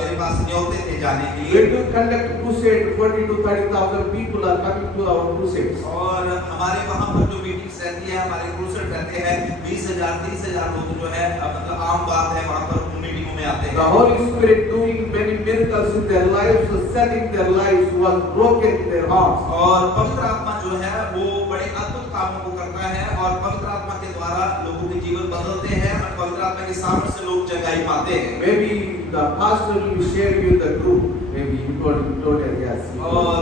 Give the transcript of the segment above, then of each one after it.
मेरे पास न्योते थे जाने के लिए। When we conduct crusade, 20 to 30,000 people are coming to our crusades. और हमारे वहाँ पर जो मीटिंग्स रहती है, हमारे क्रूसेड रहते हैं, 20,000 30,000 लोग जो है मतलब आम बात है वहाँ पर उन मीटिंगों में आते The हैं। Holy Spirit doing many miracles in their lives, setting their lives, was broken in their hearts. और पवित्र आत्मा जो है वो बड़े अद्भुत कामों को करता है और पवित्र आत्मा के द्वारा लोगों के जीवन बदलते हैं और पवित्र आत्मा के सामर्थ्य से लोग चंगाई पाते हैं। Maybe the pastor will be sharing with the group. Maybe you told her yes. और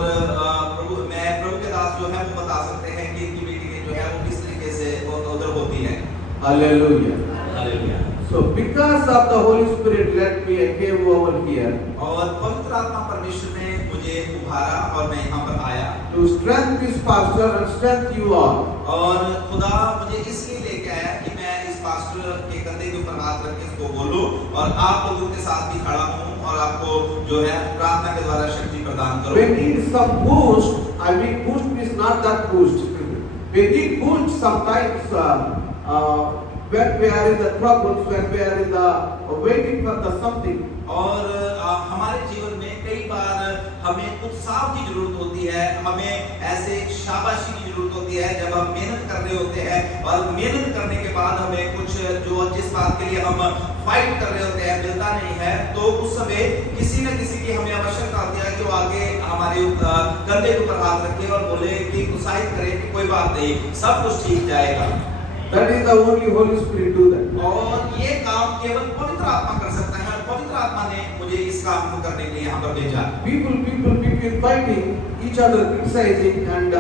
प्रभु के दास जो है वो बता सकते हैं कि इनकी मीटिंग जो है वो किस तरीके से उधर होती है। Hallelujah. Hallelujah. So because of the Holy Spirit led me, I came over here और पवित्र आत्मा परमेश्वर ने मुझे उभारा और मैं यहाँ पर आया to strengthen this pastor and strengthen you all. और खुदा मुझे इसलिए लेके आया कि मैं इस पास्टर के कंधे के ऊपर हाथ रख के इसको बोलूं और आप लोगों के साथ भी खड़ा हूं और आपको जो है प्रार्थना के द्वारा शक्ति प्रदान करूं। We need some boost. I mean, boost is not that boost. We need boost sometimes when we are in the troubles, when we are in the waiting for the something. और हमारे जीवन में कई बार हमें उत्साह की जरूरत होती है, हमें ऐसे शाबाशी की जरूरत होती है जब हम मेहनत कर रहे होते हैं और मेहनत करने के बाद हमें कुछ जो जिस बात के लिए हम फाइट कर रहे होते हैं मिलता नहीं है, तो उस समय किसी न किसी की हमें आवश्यकता होती है कि वो आगे हमारे कंधे के ऊपर हाथ रखे और बोले कि उत्साहित करे कि कोई बात नहीं, सब कुछ ठीक जाएगा। That is the only Holy Spirit do that. और ये काम केवल पवित्र आत्मा कर सकता है और पवित्र आत्मा ने मुझे इस काम को करने के लिए यहाँ पर भेजा। People fighting each other, criticizing, and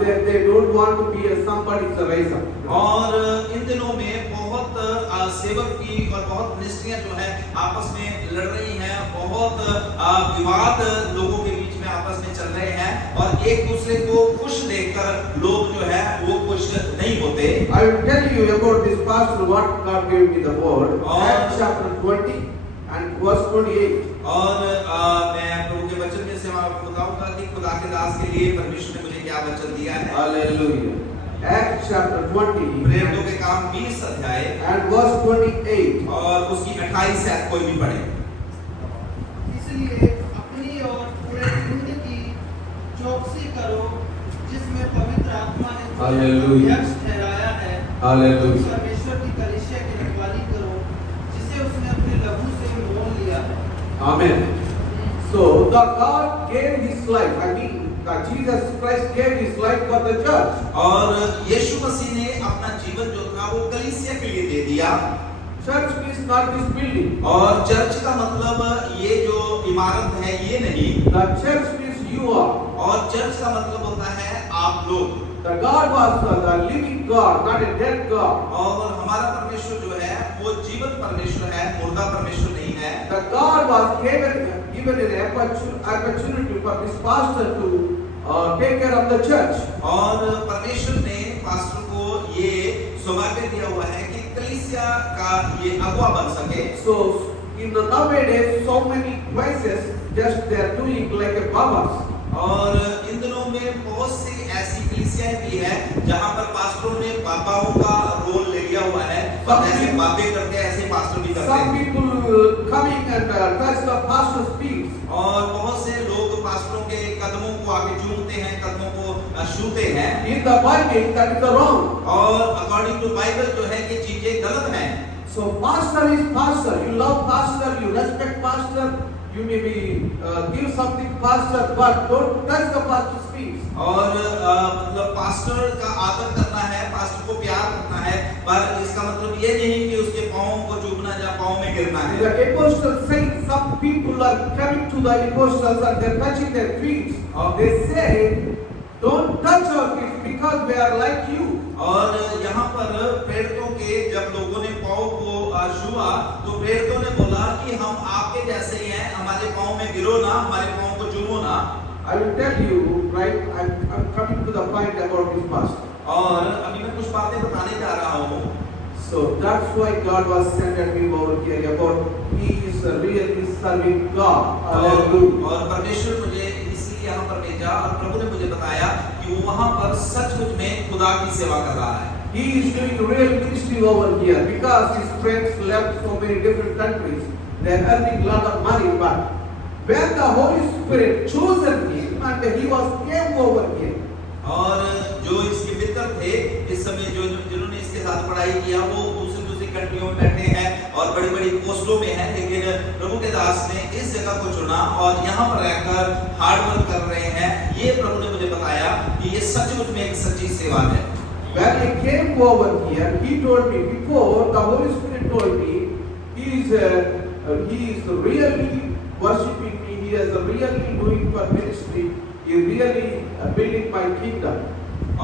they don't want to be somebody's raiser. और इन दिनों में बहुत सेवक की और बहुत मिनिस्ट्रियां जो है आपस में लड़ रही हैं, बहुत विवाद लोगों के बीच में आपस में चल रहे हैं और एक दूसरे को खुश देखकर लोग जो है वो खुश नहीं होते। I will tell you about this pastor what God gave me the word. Acts chapter 20 and verse 28. और मैं प्रभु के वचन में से आपको बताऊंगा कि खुदा के दास के लिए परमेश्वर ने मुझे क्या वचन दिया है। Hallelujah. Acts chapter 20 प्रेरितों के काम 20 अध्याय and verse 28. और उसकी 28 से कोई भी पढ़े। इसलिए अपनी और पूरे युद्ध की चौकसी करो जिसमें पवित्र आत्मा ने Hallelujah. ठहराया है। Hallelujah. परमेश्वर की कलीसिया की रखवाली करो जिसे उसने अपने लहू से मोल लिया है। Amen. So the God gave His life. I mean, that Jesus Christ gave His life for the church. और यीशु मसीह ने अपना जीवन जो था वो कलीसिया के लिए दे दिया। Church means not this building. और चर्च का मतलब ये जो इमारत है ये नहीं, The church means you are. और चर्च का मतलब होता है आप लोग। The God was the living God, not a dead God. और हमारा परमेश्वर जो है वो जीवित परमेश्वर है, मुर्दा परमेश्वर नहीं है। The God was given an opportunity for this pastor to take care of the church. और परमेश्वर ने पास्टर को ये सौभाग्य दिया हुआ है कि कलीसिया का ये अगुवा बन सके। So in the nowadays, so many places just they are doing like a babas. और इन दिनों में बहुत सी ऐसी कलीसियाएं भी है जहां पर पास्टरों ने बाबाओं का रोल ले लिया हुआ है और जैसे बाबे करते हैं ऐसे पास्टर भी करते Some हैं। people coming and touch the pastor's feet. और बहुत से लोग पास्टरों के कदमों को आगे चूमते हैं, कदमों को छूते हैं। In the Bible, that is wrong. और अकॉर्डिंग टू बाइबल जो है ये चीजें गलत हैं। So pastor is pastor. You love pastor, you respect pastor. You may be give something pastor, but don't touch the pastor's feet. और मतलब pastor का आदर करना है, पास्टर को प्यार करना है, पर इसका मतलब ये नहीं कि उसके पाँव को चूमना या पाँव में गिरना है। The apostles say some people are coming to the apostles and they're touching their feet. They say, don't touch our feet because we are like you. और यहाँ पर प्रेरितों के जब लोगों ने पाँव को छुआ तो प्रेरितों ने बोला कि हम आपके जैसे ही हैं, हमारे पाँव में गिरो ना, हमारे पाँव को चूमो ना। I will tell you, right? I'm coming to the point about this pastor. और अभी मैं कुछ बातें बताने जा रहा हूँ। So that's why God was sending me over here about He is really serving God. Hallelujah. और परमेश्वर मुझे इसलिए यहाँ पर भेजा और प्रभु ने मुझे बताया कि वो वहाँ पर सचमुच में खुदा की सेवा कर रहा है। He is doing real ministry over here because his friends left so many different countries. they're earning a lot of money, but when the Holy Spirit chosen him and he came over here, और जो इसके मित्र थे इस समय जो जिन्होंने इसके साथ पढ़ाई किया वो दूसरी कंट्रियों में बैठे हैं और बड़ी बड़ी पोस्टों में हैं, लेकिन प्रभु के दास ने इस जगह को चुना और यहाँ पर रहकर हार्ड वर्क कर रहे हैं। ये प्रभु ने मुझे बताया कि ये सचमुच में एक सच्ची सेवा है। when he came over here, he told me before, the Holy Spirit told me, he is really worshiping me, he is really doing for ministry, he is really building my kingdom.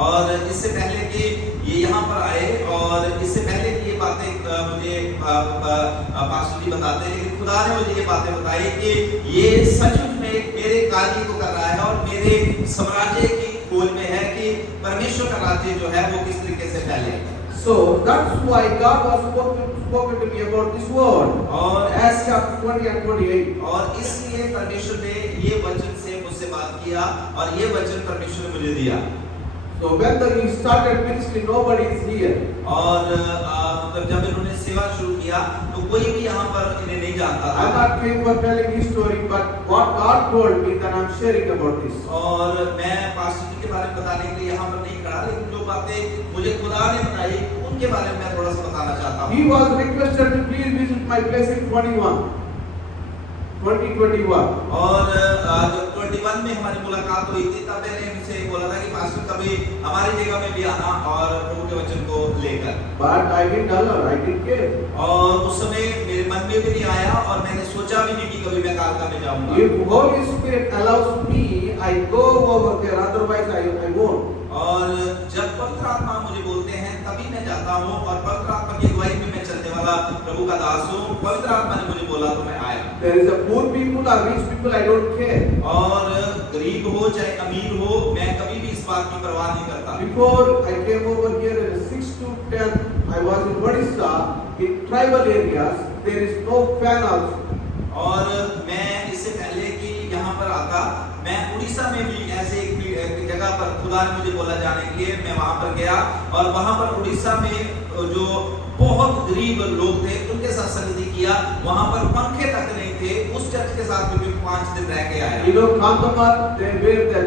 और इससे पहले कि ये यहाँ पर आए और इससे पहले कि ये बातें मुझे पास्टर जी बताते हैं, लेकिन खुदा ने मुझे ये बातें बताई कि ये सचमुच में मेरे कार्य को कर रहा है और मेरे साम्राज्य की खोज में है कि परमेश्वर का राज्य जो है वो किस तरीके से फैले। So that's why God was spoken to me about this word. और Acts chapter 20 and 28. और इसलिए परमेश्वर ने ये वचन से मुझसे बात किया और ये वचन परमेश्वर ने मुझे दिया। So when he started ministry, nobody is here. और मतलब जब इन्होंने सेवा शुरू किया तो कोई भी यहाँ पर इन्हें नहीं जानता था। I'm not came for telling his story, but what God told me, that I'm sharing about this. और मैं पास्टर जी के बारे में बताने के लिए यहाँ पर नहीं खड़ा, लेकिन जो बातें मुझे खुदा ने बताई उनके बारे में मैं थोड़ा सा बताना चाहता हूँ। He was requested to please visit my place in 2021. और जब 21 में हमारी मुलाकात हुई थी तब मैंने उनसे बोला था कि पास्टर कभी हमारी जगह में भी आना और प्रभु के वचन को लेकर। But I didn't allow, I didn't care. और उस समय मेरे मन में भी नहीं आया और मैंने सोचा भी नहीं कि कभी मैं कालका में जाऊंगा। If Holy Spirit allows me, I go over there, otherwise I won't. और जब पवित्र आत्मा मुझे बोलते हैं तभी मैं जाता हूँ और पवित्र आत्मा की अगुवाई में मैं चलने वाला प्रभु का दास हूँ। पवित्र आत्मा ने मुझे बोला तो मैं आया। There is a poor people or rich people, I don't care. और गरीब हो चाहे अमीर हो मैं कभी भी इस बात की परवाह नहीं करता। Before I came over here in 6 to 10, I was in Odisha, in tribal areas, there is no fan also. और मैं इससे पहले कि यहाँ पर आता मैं उड़ीसा में भी ऐसे एक जगह पर खुदा ने मुझे बोला जाने के लिए मैं वहां पर गया और वहां पर उड़ीसा में जो बहुत गरीब लोग थे उनके साथ संगति किया। वहां पर पंखे तक नहीं थे, उस चर्च के साथ भी 5 दिन रह के आया। You know, Kandamar, where the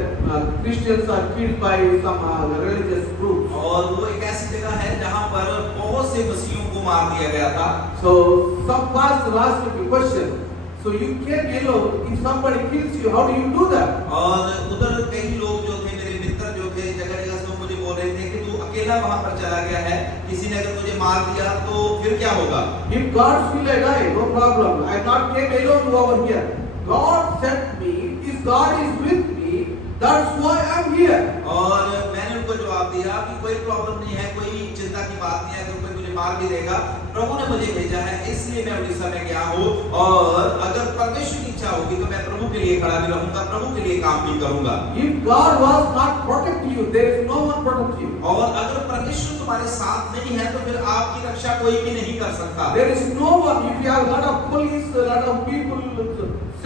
Christians are killed by some religious groups. और वो एक ऐसी जगह है जहां पर बहुत से मसीहों को मार दिया गया था। So some pastor asked me a question. So you came alone. If somebody kills you, how do you do that? और उधर कई लोग जो थे मेरे मित्र जो थे जगह जगह से मुझे बोल रहे थे कि तू अकेला वहां पर चला गया है, किसी ने अगर तुझे मार दिया तो फिर क्या होगा? If God feel I die, no problem. I not came alone over here. God sent me. If God is with me, that's why I'm here. और मैंने उनको जवाब दिया कि कोई प्रॉब्लम नहीं है, कोई चिंता की बात नहीं है, अगर कोई मुझे मार भी देगा प्रभु ने मुझे भेजा है इसलिए मैं उड़ीसा में गया हूँ। और अगर परमेश्वर की इच्छा होगी तो मैं प्रभु के लिए खड़ा भी रहूंगा, प्रभु के लिए काम भी करूंगा। If God was not protect you, there is no one protect you. और अगर परमेश्वर तुम्हारे साथ नहीं है तो फिर आपकी रक्षा कोई भी नहीं कर सकता। There is no one. If you have a lot of police, a lot of people,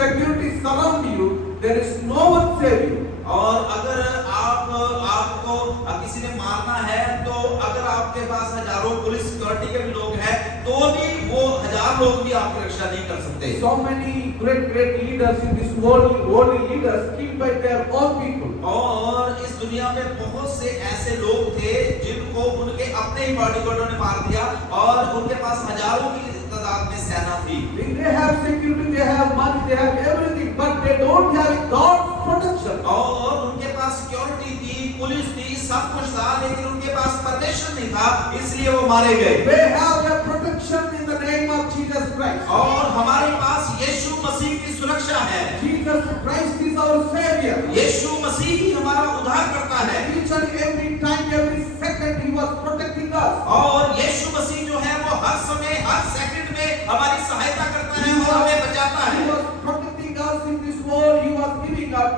security surround you, there is no one save you. और अगर आपको किसी ने मारना है तो अगर आपके पास हजारों पुलिस सिक्योरिटी के भी लोग हैं तो भी वो 1000 लोग भी आपकी रक्षा नहीं कर सकते। So many great leaders in this world, worldly leaders killed by their own people. और इस दुनिया में बहुत से ऐसे लोग थे जिनको उनके अपने ही बॉडीगार्डों ने मार दिया और उनके पास हजारों की तादाद में सेना थी। They have security, they have money, they have everything, but they don't have God's protection. और उनके पास सिक्योरिटी थी, पुलिस थी, सब कुछ था, लेकिन उनके पास परमेश्वर नहीं था, इसलिए वो मारे गए। They have their protection in the name of Jesus Christ. और हमारे पास यीशु मसीह की सुरक्षा है। Jesus Christ is our Savior. यीशु मसीह ही हमारा उद्धार करता है। Each and every time, every second, He was protecting us. और यीशु मसीह जो है वो हर समय, हर सेकंड में हमारी सहायता करता है और हमें बचाता He है। was protecting us in this world. He was giving us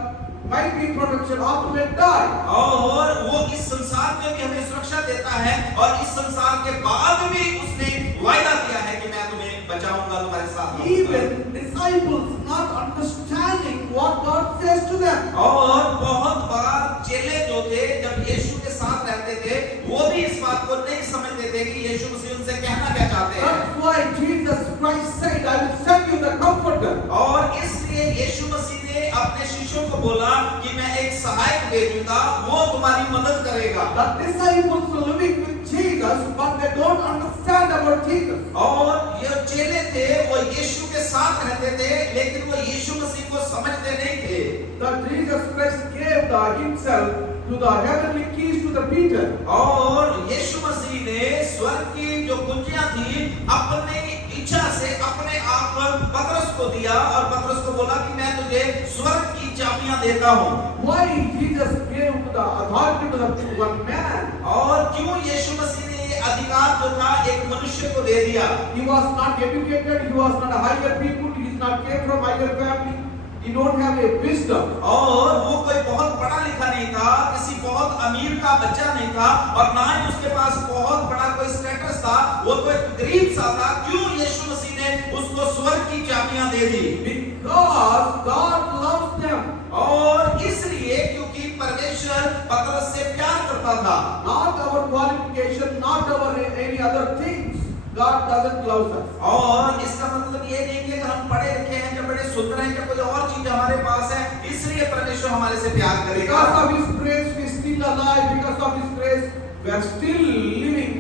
mighty protection after we die. और वो इस संसार में भी हमें सुरक्षा देता है और इस संसार के बाद भी उसने वायदा किया है कि मैं तुम्हें बचाऊंगा, तुम्हारे साथ रहूंगा। Even disciples not understanding what God says to them. और बहुत बार चेले जो थे जब यीशु के साथ रहते थे वो भी इस बात को नहीं समझते थे कि यीशु मसीह उनसे कहना क्या चाहते हैं। That's why Jesus Christ said, I will send you the comforter. और इसलिए यीशु मसीह ने अपने शिष्यों को बोला कि मैं एक सहायक भेजूंगा, वो तुम्हारी मदद करेगा। The disciples were living with Jesus, but they don't understand about Jesus. और ये चेले थे, वो यीशु के साथ रहते थे, लेकिन वो यीशु मसीह को समझते नहीं थे। That Jesus Christ gave himself to the heavenly keys to the Peter. और यीशु मसीह ने स्वर्ग की जो कुंजियां थी अपने इच्छा से अपने आप पतरस को दिया और पतरस को बोला कि मैं तुझे स्वर्ग की चाबियां देता हूं। Why Jesus gave the authority to one man? और क्यों यीशु मसीह ने ये अधिकार जो था एक मनुष्य को दे दिया? He was not educated, he was not a higher people, he is not came from higher family. He don't have a wisdom. और वो कोई बहुत पढ़ा लिखा नहीं था, किसी बहुत अमीर का बच्चा नहीं था, और ना ही उसके पास बहुत बड़ा कोई स्टेटस था, वो तो एक गरीब सा था। क्यों यीशु मसीह ने उसको स्वर्ग की चाबियां दे दी? Because God loves them. और इसलिए क्योंकि परमेश्वर पतरस से प्यार करता था। Not our qualification, not our any other things. God doesn't love us. और इसका मतलब ये नहीं कि अगर हम पढ़े लिखे हैं या बड़े सुंदर हैं या कोई और चीज हमारे पास है, इसलिए परमेश्वर हमारे से प्यार करेगा। Because of His grace, we still alive. Because of His grace, we are still living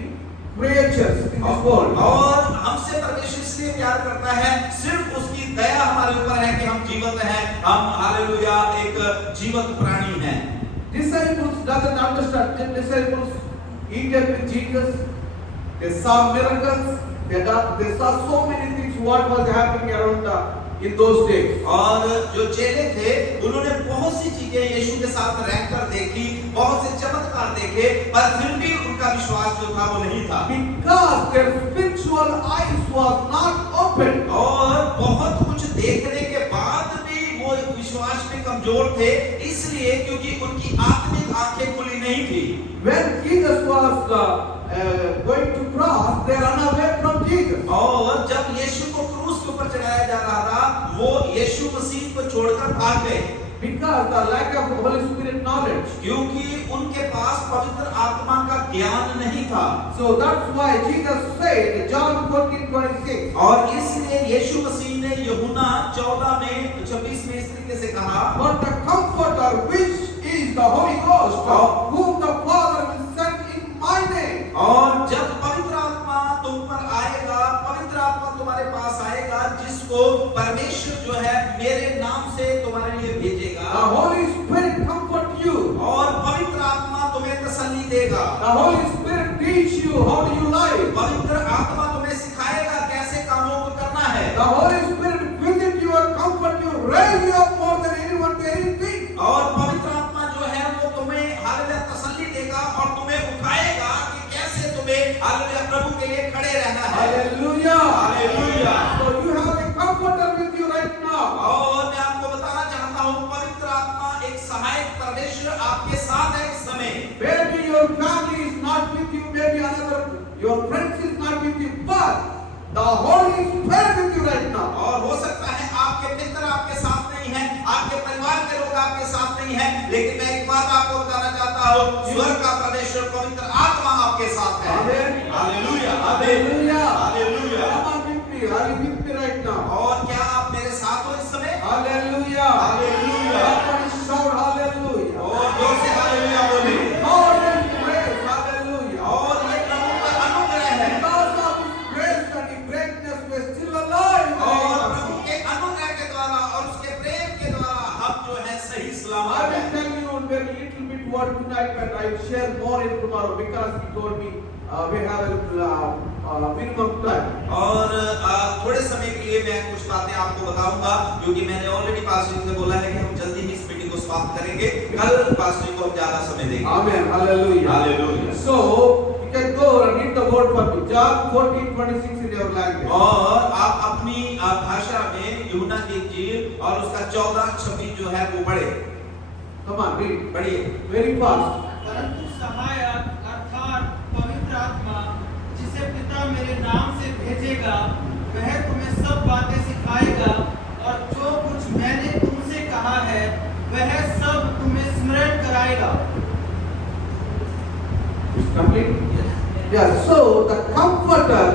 creatures in this world. और हमसे परमेश्वर इसलिए प्यार करता है, सिर्फ उसकी दया हमारे ऊपर है कि हम जीवित हैं, हम हालेलुया एक जीवित प्राणी हैं। Disciples doesn't understand. The disciples eaten with Jesus. They saw miracles. They saw so many things. What was happening around in those days? और जो चेले थे, उन्होंने बहुत सी चीजें यीशु के साथ रहकर देखी, बहुत से चमत्कार देखे, पर फिर भी उनका विश्वास जो था वो नहीं था। Because their spiritual eyes was not open. और बहुत कुछ देखने के बाद भी वो विश्वास में कमजोर थे, इसलिए क्योंकि उनकी आत्मिक आंखें खुली नहीं थी। When Jesus was going to cross, they ran away from Jesus. और जब यीशु को क्रूस के ऊपर चढ़ाया जा रहा था, वो यीशु मसीह को छोड़कर भाग गए। Because the lack of Holy Spirit knowledge. क्योंकि उनके पास पवित्र आत्मा का ज्ञान नहीं था। So that's why Jesus said, John 14:26. और इसलिए यीशु मसीह ने यूहन्ना 14:26 में इस तरीके से कहा, But the Comforter, which is the Holy Ghost, whom the Father will send in my name. और जब पवित्र आत्मा तुम पर आएगा, पवित्र आत्मा तुम्हारे पास आएगा, जिसको परमेश्वर जो है मेरे नाम से तुम्हारे लिए भेजेगा। The Holy Spirit comfort you. और पवित्र आत्मा तुम्हें तसल्ली देगा। The Holy Spirit teach you how do you live. पवित्र आत्मा तुम्हें सिखाएगा कैसे कामों को करना है। The Holy Spirit visit you and comfort you, raise you up more than anyone to anything. और पवित्र आत्मा जो है वो तुम्हें हालेलुया तसल्ली देगा और तुम्हें उठाएगा कि कैसे तुम्हें हालेलुया प्रभु के लिए खड़े रहना है। Hallelujah. Hallelujah. So you have a comforter with you right now. और मैं आपको बताना चाहता हूँ, पवित्र आत्मा एक सहायक परमेश्वर आपके साथ है इस समय। Maybe your family is not with you, maybe your friends is not with you, but the Holy Spirit with you right now. और हो सकता है आपके मित्र आपके साथ नहीं है, आपके परिवार के लोग आपके साथ नहीं है, लेकिन मैं एक बात आपको बताना चाहता हूँ, स्वर्ग का परमेश्वर पवित्र आत्मा आपके साथ है। Amen. Hallelujah, Hallelujah. Hallelujah. Come on with me. Are you with me right now? और क्या आप मेरे साथ हो इस समय? Hallelujah. Hallelujah. Somebody shout hallelujah. और जोर से हालेलुया बोले। Lord and praise. Hallelujah. और ये प्रभु का अनुग्रह है। Because of His grace and His greatness, we are still alive. और प्रभु के अनुग्रह के द्वारा और उसके प्रेम के द्वारा हम जो है सही I सलामत will हैं। tell you very little bit word tonight, but I will share more in tomorrow because He told me we have a minimum time. और थोड़े समय के लिए मैं कुछ बातें आपको बताऊंगा, क्योंकि मैंने ऑलरेडी पास्टर जी से बोला है कि हम जल्दी ही इस मीटिंग को समाप्त करेंगे। कल पास्टर जी को हम ज्यादा समय देंगे। Amen. Hallelujah. Hallelujah. So you can go and read the word for me. John 14:26 in your language. और आप अपनी भाषा में यूहन्ना की इंजील और उसका 14:26 जो है वो पढ़े। Come on, read. पढ़िए। Very fast. परंतु सहायक अर्थात पवित्र आत्मा, जिसे पिता मेरे नाम से भेजेगा, वह तुम्हें सब बातें सिखाएगा और जो कुछ मैंने तुमसे कहा है वह सब तुम्हें स्मरण कराएगा। It's complete? Yeah. So the comforter,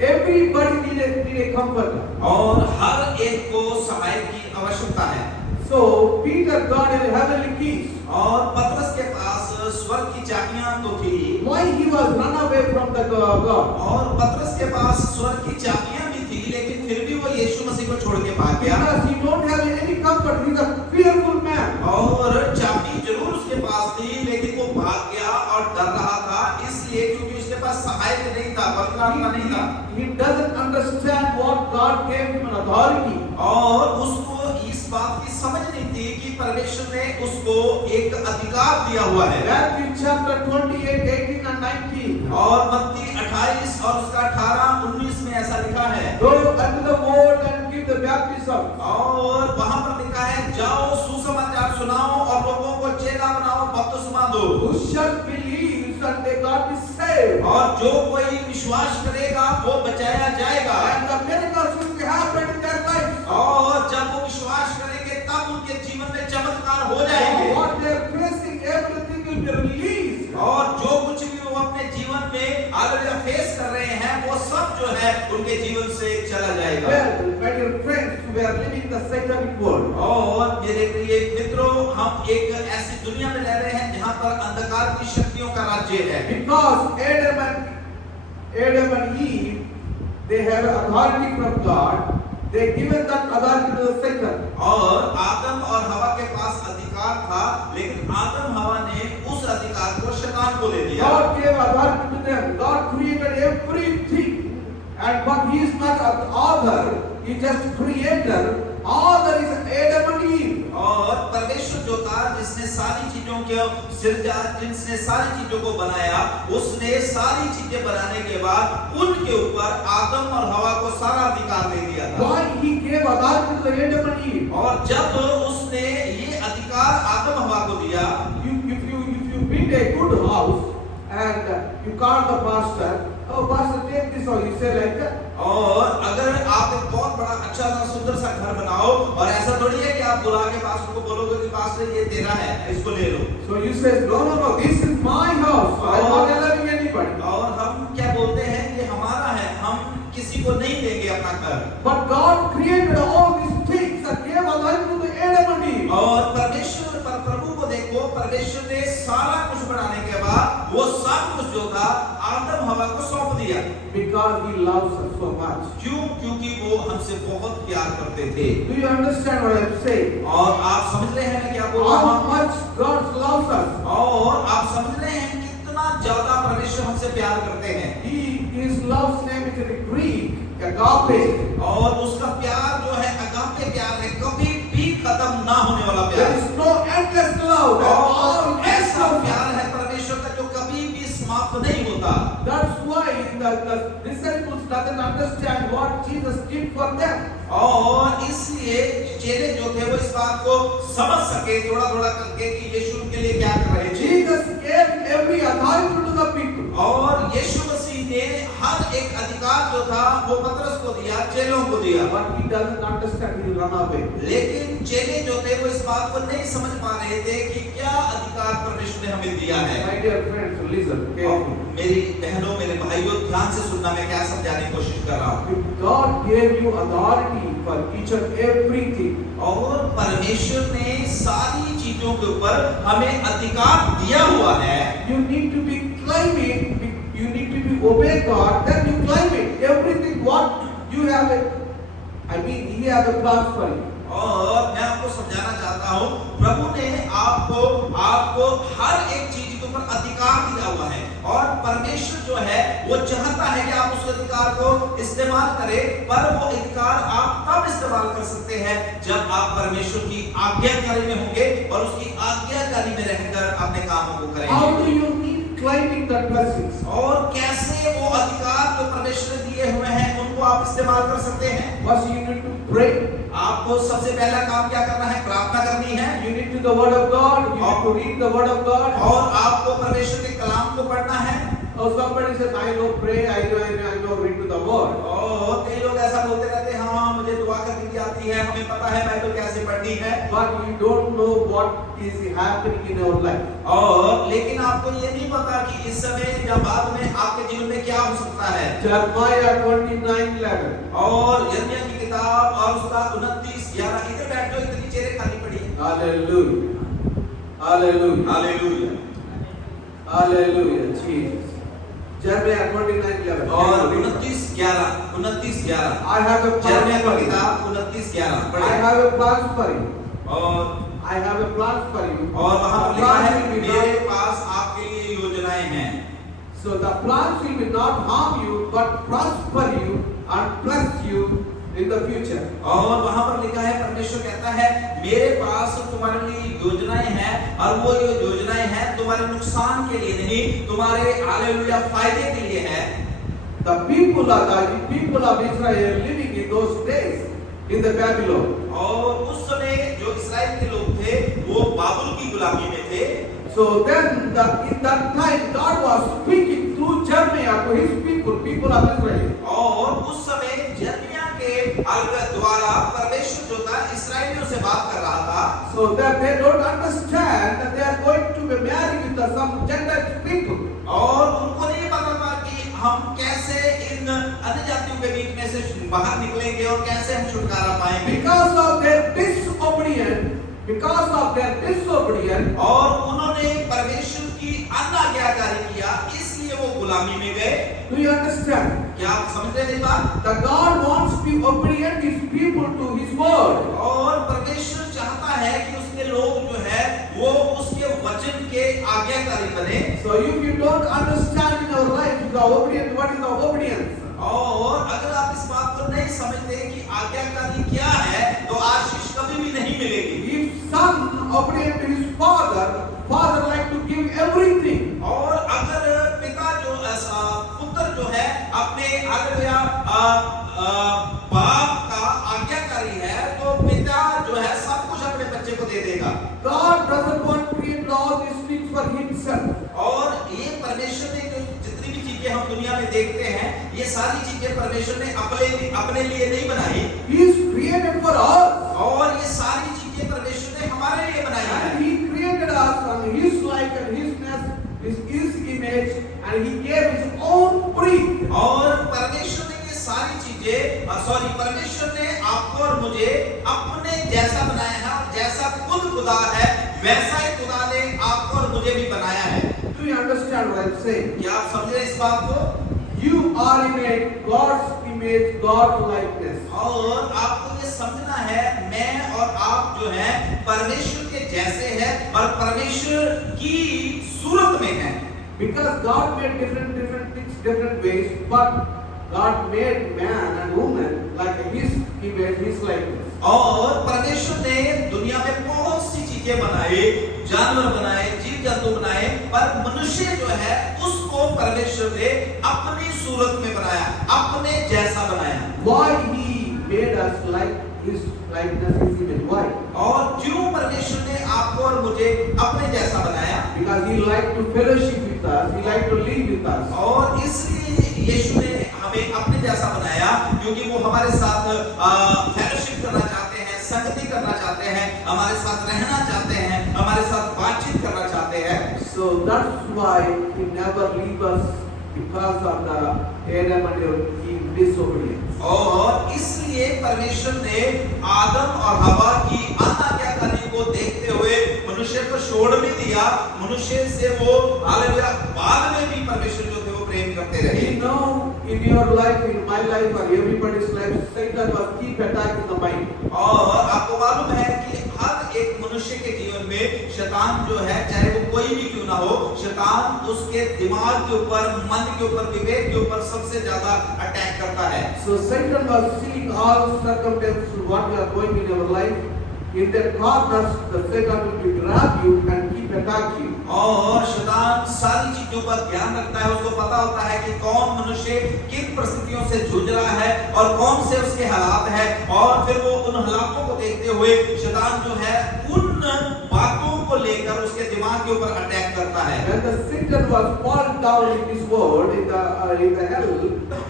everybody need a comforter. और हर एक सहायक की आवश्यकता है। So Peter got a heavenly keys. और पतरस के पास स्वर्ग की चाबियां तो थी, Why he was run away from the God? और पतरस के पास स्वर्ग की चाबियां भी थी, लेकिन फिर भी वो यीशु मसीह को छोड़ के भाग गया। Because he don't have any comfort. He's a fearful man. और चाबी जरूर उसके पास थी, लेकिन वो भाग गया और डर रहा था, इसलिए क्योंकि उसके पास सहायक नहीं था, बदलाव नहीं था। He doesn't understand what God gave him an authority. और उसको इस बात की समझ नहीं थी कि परमेश्वर ने उसको एक अधिकार दिया हुआ है। Matthew chapter 28, 18 and 19. और मत्ती 28 और उसका 18, 19 में ऐसा लिखा है, Go unto the world and give the baptism. और वहां पर लिखा है, जाओ सुसमाचार सुनाओ और लोगों को चेला बनाओ, बपतिस्मा दो। Who shall believe and they got be saved. और जो कोई विश्वास करेगा वो बचाया जाएगा। And the miracles will be happen in their life. और जब वो विश्वास करेंगे तब उनके जीवन में चमत्कार हो जाएंगे। What they are facing, everything will be released. और जो कुछ भी वो अपने जीवन में अगर फेस कर रहे हैं, वो सब जो है उनके जीवन से चला जाएगा। Well, my dear friends, we are living in the satanic world. और मेरे प्रिय मित्रों, हम एक ऐसी दुनिया में रह रहे हैं जहाँ पर अंधकार की शक्तियों का राज्य है। Because Adam and Eve, they have authority from God. They given that authority to the Satan. और आदम और हवा के पास अधिकार था, लेकिन आदम हवा ने उस अधिकार को शैतान को दे दिया। God gave authority to them. God created everything. And but He is not the author. He just creator. Author is Adam and Eve. और परमेश्वर जो था, जिसने सारी चीजों को सृजा, जिसने सारी चीजों को बनाया, उसने सारी चीजें बनाने के बाद उनके ऊपर आदम और हवा को सारा अधिकार दे दिया था। Why He gave authority to the Adam and Eve? और जब उसने ये अधिकार आदम हवा को दिया, If you build a good house and you call the pastor, oh pastor take this house, you say like that. और अगर आप एक बहुत बड़ा अच्छा सा सुंदर सा घर बनाओ, और ऐसा थोड़ी है कि आप बुला के पास्टर को बोलोगे कि पास्टर ये तेरा है, इसको ले लो। So you say no, this is my house. I'm not allowing anybody. और हम क्या बोलते हैं, ये हमारा है, हम किसी को नहीं देंगे अपना घर। But God created all these things and gave authority to the Adam and Eve. और परमेश्वर पर प्रभु को देखो, परमेश्वर ने सारा कुछ बनाने के बाद वो सब कुछ जो था आदम हवा को सौंप दिया। Because He loves us so much. क्यों? क्योंकि वो हमसे बहुत प्यार करते थे। Do you understand what I'm saying? और आप समझ रहे हैं मैं क्या बोल रहा How हूँ? much God loves us. और आप समझ रहे हैं कितना ज्यादा परमेश्वर हमसे प्यार करते हैं। His love's name is in the Greek, agape. और उसका प्यार जो है अगापे प्यार है, कभी भी खत्म ना होने वाला There प्यार। is no endless love. और ऐसा प्यार है परमेश्वर का जो कभी भी समाप्त नहीं होता। That's why the disciples doesn't understand what Jesus did for them. और इसलिए चेले जो थे वो इस बात को समझ सके थोड़ा थोड़ा करके कि यीशु उनके लिए क्या कर रहे थे। Jesus gave every authority to the people. और यीशु मसीह ने हर एक अधिकार जो था वो पतरस को दिया, चेलों को दिया। But he doesn't understand, he run away. लेकिन चेले जो थे वो इस बात को नहीं समझ पा रहे थे कि क्या अधिकार परमेश्वर ने हमें दिया है। My dear friends, listen और carefully. मेरी बहनों, मेरे भाइयों, ध्यान से सुनना, मैं क्या समझाने की कोशिश कर रहा हूँ। If God gave you authority for each and everything, और परमेश्वर ने सारी चीजों के ऊपर हमें अधिकार दिया हुआ है। you need to be claiming, you need to be obey God, then you claim it. Everything what you have, He has a plan for you. और मैं आपको समझाना चाहता हूँ, प्रभु ने आपको हर एक चीज के ऊपर अधिकार दिया हुआ है, और परमेश्वर जो है वो चाहता है कि आप उस अधिकार को इस्तेमाल करें, पर वो अधिकार आप तब इस्तेमाल कर सकते हैं जब आप परमेश्वर की आज्ञाकारी में होंगे और उसकी आज्ञाकारी में रहकर अपने कामों को करेंगे। How do you need claiming that blessings? और कैसे वो अधिकार जो परमेश्वर ने दिए हुए हैं उनको आप इस्तेमाल कर सकते हैं? First you need to pray. आपको सबसे पहला काम क्या करना है? प्रार्थना करनी है। You need to the word of God. You need to read the word of God. और आपको परमेश्वर के कलाम को पढ़ना है। Or somebody says, I know pray, I know read to the word. और कई लोग ऐसा बोलते रहते हैं, हाँ मुझे दुआ करनी भी आती है, हमें पता है बाइबल कैसे पढ़नी है। But you don't know what is happening in our life. और लेकिन आपको ये नहीं पता कि इस समय या बाद में आपके जीवन में क्या हो सकता है। Jeremiah 29:11. और यिर्मयाह की किताब और उसका 29 29:11 इधर बैठ जाओ, इतनी चेहरे खाली पड़ी है। Hallelujah. Hallelujah. Hallelujah. Hallelujah. Jesus. Jeremiah 29:11. और 29:11 I have a plan यिर्मयाह for की you. किताब 29:11 I पढ़े। have a plan for you. और I have a plan for you. और वहां पर The लिखा है plans will be मेरे not- पास आपके लिए योजनाएं हैं। So the plans will be not harm you, but prosper you and bless you in the future. और वहां पर लिखा है, परमेश्वर कहता है मेरे पास तुम्हारे लिए योजनाएं हैं, और वो जो योजनाएं हैं तुम्हारे नुकसान के लिए नहीं, तुम्हारे हालेलुया फायदे के लिए है। The people of Israel living in those days in the Babylon. और उस समय जो इस्राएल के लोग थे वो बाबुल की गुलामी में थे। So then, in that time, God was speaking through Jeremiah to His people of Israel. और उस समय यिर्मयाह के द्वारा परमेश्वर जो था इस्राएलियों से बात कर रहा था। So that they don't understand that they are going to be married with some Gentile people. और उनको नहीं पता था कि हम कैसे इन अन्य जातियों के बीच में से बाहर निकलेंगे और कैसे हम छुटकारा पाएंगे। Because of their disobedience, और उन्होंने परमेश्वर की अनाज्ञाकारी किया, इसलिए वो गुलामी में गए। do you understand? क्या आप समझ रहे हैं इस बात? That God wants to be obedient His people to His word. और परमेश्वर चाहता है कि उसके लोग जो है वो उसके वचन के आज्ञाकारी बने। So if you don't understand in your life the obedience, what is the obedience? और अगर आप इस बात को नहीं समझते कि आज्ञाकारी क्या है, तो आशीष कभी भी नहीं मिलेगी। If son obedient to his father like to give everything. और अगर पिता जो पुत्र जो है अपने हालेलुया बाप का आज्ञाकारी है, तो पिता जो है सब कुछ अपने बच्चे को दे देगा। God doesn't want to create all these things for himself. और ये परमेश्वर ने जो जितनी भी चीजें हम दुनिया में देखते हैं, ये सारी चीजें परमेश्वर ने अपने लिए नहीं बनाई। He is created for us. और ये सारी चीजें परमेश्वर ने हमारे लिए बनाई है। And He created us on His like and His image, and He gave His own breath. और परमेश्वर ने ये सारी चीजें परमेश्वर ने आपको और मुझे अपने जैसा बनाया है, और जैसा खुद खुदा है वैसा ही खुदा ने आपको और मुझे भी बनाया है। Do you understand what I'm saying? क्या आप समझ रहे हैं इस बात को? You are in God's image, God likeness. और आपको ये समझना है, मैं और आप जो है परमेश्वर के जैसे हैं और परमेश्वर की सूरत में हैं। Because God made different things different ways, but God made man and woman like His image, His likeness. और परमेश्वर ने दुनिया में बहुत सी चीजें बनाई, जानवर बनाए, जीव जंतु बनाए, पर मनुष्य जो है उसको परमेश्वर ने अपनी सूरत में बनाया, अपने जैसा बनाया। Why He made us like His likeness, His image? Why? और क्यों परमेश्वर ने आपको और मुझे अपने जैसा बनाया? Because He liked to fellowship with us, He liked to live with us. और इसलिए यीशु ने हमें अपने जैसा बनाया, क्योंकि वो हमारे साथ फेलोशिप करना चाहते हैं, संगति करना चाहते हैं, हमारे साथ रहना चाहते हैं, हमारे साथ बातचीत करना चाहते हैं। So that's why He never leave us because of the Adam and Eve disobedience. और इसलिए परमेश्वर ने आदम और हवा की अनाज्ञाकारी को देखते हुए मनुष्य को छोड़ नहीं दिया। मनुष्य से वो हालेलुया बाद में भी परमेश्वर जो थे वो प्रेम करते रहे। You know, in your life, in my life, or everybody's life, Satan was keep attacking the mind. और आपको मालूम है कि हर एक मनुष्य के जीवन में शैतान जो है, चाहे वो कोई भी क्यों ना हो, शैतान उसके दिमाग के ऊपर, मन के ऊपर, विवेक के ऊपर सबसे ज्यादा अटैक करता है। So Satan was seeing all circumstances what we are going in our life. In that corners, the Satan will grab you and keep attacking you. और शैतान सारी चीजों पर ध्यान रखता है, उसको पता होता है कि कौन मनुष्य किन परिस्थितियों से जूझ रहा है और कौन से उसके हालात है, और फिर वो उन हालातों को देखते हुए शैतान जो है उन बातों को लेकर उसके दिमाग के ऊपर अटैक करता है। When the Satan was fallen down in this world, in the hell,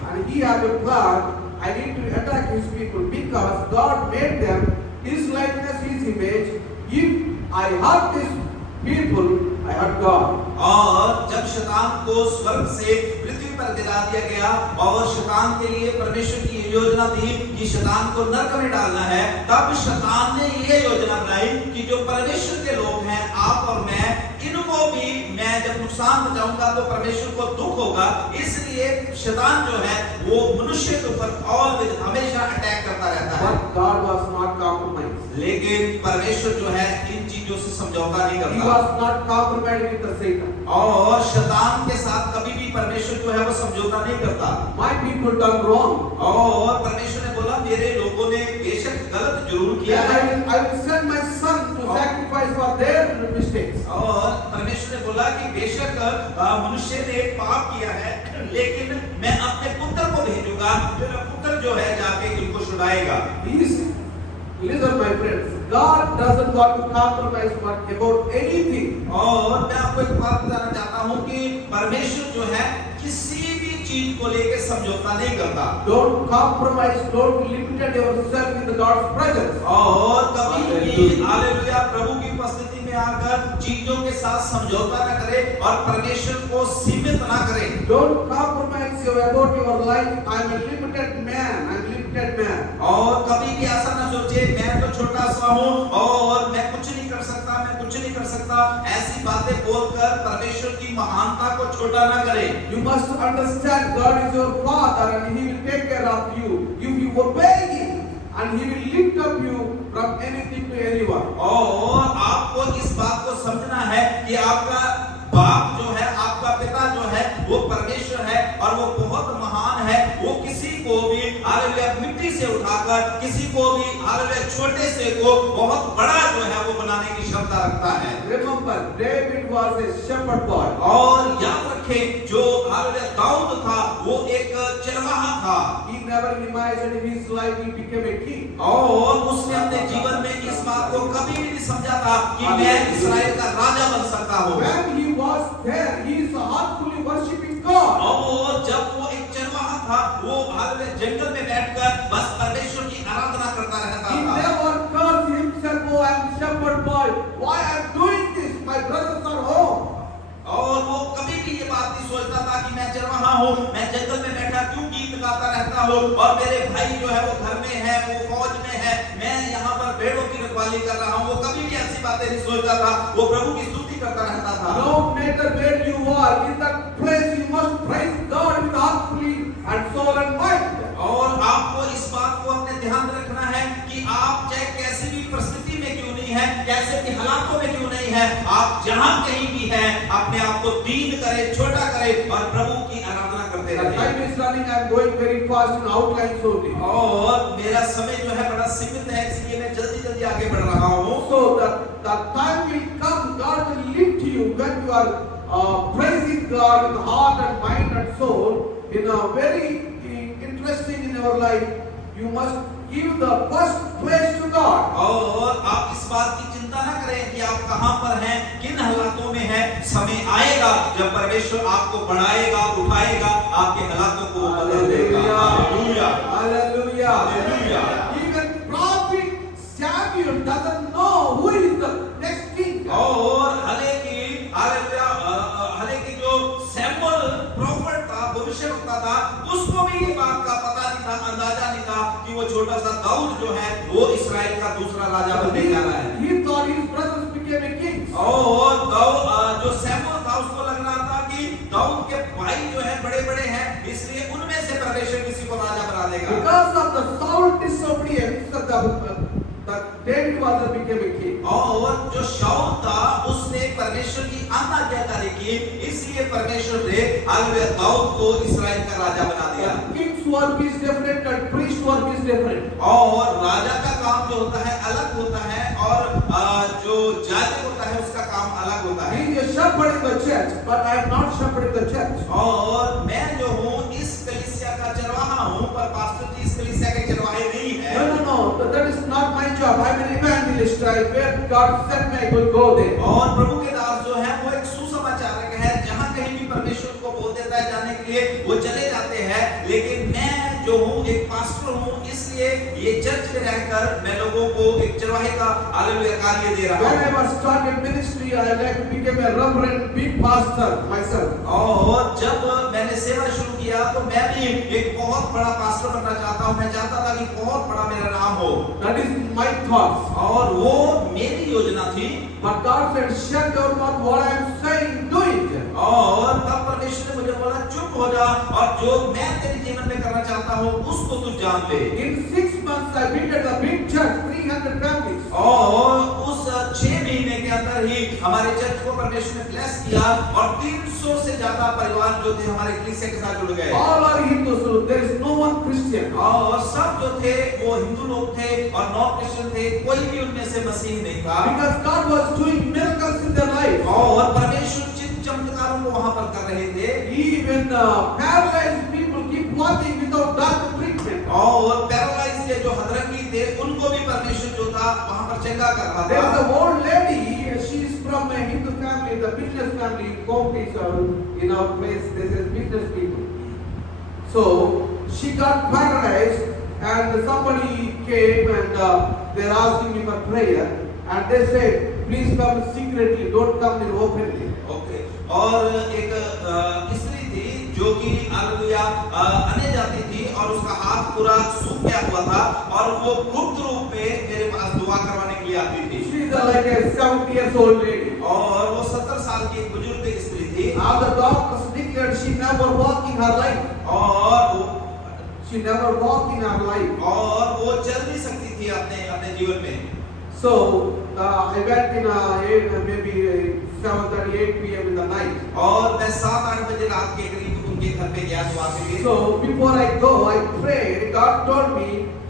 and he had a plan, I need to attack his people because God made them His likeness, His image. If I hurt these people, I hurt God. और जब शैतान को स्वर्ग से पृथ्वी पर गिरा दिया गया और शैतान के लिए परमेश्वर की योजना थी कि शैतान को नरक में डालना है, तब शैतान ने ये योजना बनाई कि जो परमेश्वर के लोग हैं, आप और मैं, इनको भी मैं जब नुकसान पहुंचाऊंगा तो परमेश्वर को दुख होगा। इसलिए शैतान जो है वो मनुष्य के ऊपर ऑलवेज हमेशा अटैक करता रहता है। But God was not compromised. लेकिन परमेश्वर जो है इन चीजों से समझौता नहीं He करता, was not compromised with the Satan. और शैतान के साथ कभी भी परमेश्वर जो है वो समझौता नहीं करता। My people done wrong. और परमेश्वर ने बोला मेरे लोगों ने बेशक गलत जरूर किया Yeah, है, I will send my son to sacrifice for their mistakes. और परमेश्वर ने बोला कि बेशक मनुष्य ने पाप किया है, लेकिन मैं अपने पुत्र को भेजूंगा, मेरा पुत्र जो है जाके इनको छुड़ाएगा। Listen, my friends, God doesn't want to compromise about anything. और मैं आपको एक बात बताना चाहता हूँ कि परमेश्वर जो है किसी भी चीज को लेकर समझौता नहीं करता। Don't compromise, don't limit yourself in the God's presence. और कभी भी हालेलुया प्रभु की उपस्थिति में आकर चीजों के साथ समझौता न करे और परमेश्वर को सीमित ना करे। Don't compromise about your life. I'm a limited man. I'm a limited man. और कभी भी ऐसा ना सोचे मैं तो छोटा सा हूँ और मैं कुछ नहीं कर सकता, मैं कुछ नहीं कर सकता, ऐसी बातें बोलकर परमेश्वर की महानता को छोटा ना करे। You must understand God is your Father and He will take care of you. If you obey Him, and He will lift up you from anything to anyone. और आपको इस बात को समझना है कि आपका बाप जो है, आपका पिता जो है वो परमेश्वर है और वो बहुत महान है। वो किसी को भी हालेलुया मिट्टी से उठाकर किसी को भी हालेलुया छोटे से को बहुत बड़ा जो है वो बनाने की क्षमता रखता है। Remember, David was a shepherd boy. और याद रखें जो हालेलुया दाऊद था वो एक चरवाहा था। He never imagined in his life he became a king. और उसने अपने जीवन में इस बात को कभी भी नहीं समझा था कि मैं इस्राएल का राजा बन सकता हूँ। When he was there, he is heartfully worshiping God. और जब वो एक चरवाहा था, वो हालेलुया जंगल में बैठकर बस परमेश्वर की आराधना करता रहता He था। never cursed himself, oh, I am shepherd boy. Why I am doing this? My brothers are home. और वो कभी भी ये बात नहीं सोचता था कि मैं चरवाहा हूँ, मैं जंगल में बैठा क्यों गीत गाता रहता हूँ और मेरे भाई जो है वो घर में है, वो फौज में है, मैं यहाँ पर भेड़ों की रखवाली कर रहा हूँ। वो कभी भी ऐसी बातें नहीं सोचता था, वो प्रभु की स्तुति करता रहता था। No matter where you are, in that place you must praise God with heartfully and soul and mind. और आपको इस बात को अपने ध्यान में रखना है कि आप चाहे कैसी भी परिस्थिति में क्यों नहीं है, कैसे भी हालातों में क्यों नहीं है, आप जहां कहीं भी हैं, अपने आप को दीन करें, छोटा करें और प्रभु की आराधना करते The रहें। time is running, I am going very fast in outlines only. और मेरा समय जो है बड़ा सीमित है, इसलिए मैं जल्दी जल्दी आगे बढ़ रहा हूँ। So the time will come, God will lift you when you are praising God with heart and mind and soul. In a very interesting in your life, you must give the first place to God. और आप इस बात की चिंता न करें कि आप कहां पर हैं, किन हालातों में हैं। समय आएगा जब परमेश्वर आपको बढ़ाएगा, उठाएगा, आपके हालातों को बदल देगा। Hallelujah, Hallelujah. Hallelujah. Even prophet Samuel doesn't know who is the next king. और हालांकि जो सैमुअल प्रोफेट था, भविष्यवक्ता था, उसको भी ये बात का पता नहीं था, अंदाजा नहीं था कि वो छोटा सा दाऊद जो है वो इस्राएल का दूसरा राजा बनने जा रहा है। He thought his brothers became a king. और दाऊद जो सैमुअल था उसको लग रहा था कि दाऊद के भाई जो है बड़े-बड़े हैं, इसलिए उनमें से परमेश्वर किसी को राजा बना देगा। Because of the Saul disobedience, David was became a king. और जो शाऊल था उसने परमेश्वर की अनाज्ञाकारी की, इसलिए परमेश्वर ने हालेलुया दाऊद को इस्राएल का राजा बना दिया। King's work is different and priest work is different. और राजा का काम जो होता है अलग होता है और जो जाति होता है उसका काम अलग होता है। He is a shepherd in the church, but I am not shepherd in the church. और मैं जो हूँ इस कलीसिया का चरवाहा हूँ, पर पास्टर जी इस कलीसिया के चरवाहे नहीं है। No, that is not my job. I am an evangelist. Where God sent me, I will go there. और प्रभु के दास जो है वो एक सुसमाचारक है, जहाँ कहीं भी परमेश्वर को बोल देता है जाने के लिए वो चले जाते हैं। लेकिन मैं जो हूँ एक पास्टर हूँ, इसलिए ये चर्च में रहकर मैं लोगों को एक चरवाहे का हालेलुया कार्य दे रहा When I हूँ। was started ministry, I like became a reverend, big pastor myself. और जब मैंने सेवा शुरू किया तो मैं भी एक बहुत बड़ा पास्टर बनना चाहता हूँ। मैं चाहता था कि बहुत बड़ा मेरा नाम हो, That is my thoughts. और वो मेरी योजना थी। But God said, shut your mouth, what I am saying, do it. और तब परमेश्वर ने मुझे बोला चुप हो जा, और जो मैं तेरे जीवन में करना चाहता हूँ उसको तू जान ले। In 6 months, I built a big church, 300 families. और उस 6 महीने के अंदर ही हमारे चर्च को परमेश्वर ने ब्लेस किया, और 300 से ज्यादा परिवार जो थे हमारे कलीसिया के साथ जुड़ गए। All are Hindus, so there is no one Christian. और सब जो थे वो हिंदू लोग थे और नॉन क्रिश्चियन थे, कोई भी उनमें से मसीह नहीं था। Because God was doing miracles in their life. और परमेश्वर चिन्ह चमत्कारों को वहां पर कर रहे थे। Even paralyzed people keep walking without doctor treatment. और पैरालाइज के जो हदरंगी थे उनको भी परमेश्वर जो था वहां पर चंगा कर रहा There is था। an old lady, she is from a Hindu family, the business family in Kopi, in our place, this is business people. So she got paralyzed, and somebody came and they're asking me for prayer, and they said, please come secretly, don't come in openly. Okay, और एक स्त्री थी जो कि hallelujah अन्य जाति थी, और उसका हाथ पूरा सूख गया हुआ था, और वो गुप्त रूप में मेरे पास दुआ करवाने के लिए आती थी। She is like a 70 years old lady. और वो 70 साल की एक बुजुर्ग स्त्री थी। Now the doctors declared she never walked in her life. She never walked in her life. और वो चल नहीं सकती थी अपने अपने जीवन में। So I went in maybe 7:38 p.m. in the night. और मैं 7-8 बजे रात के करीब उनके घर पे गया दुआ के लिए। So before I go, I prayed. God told me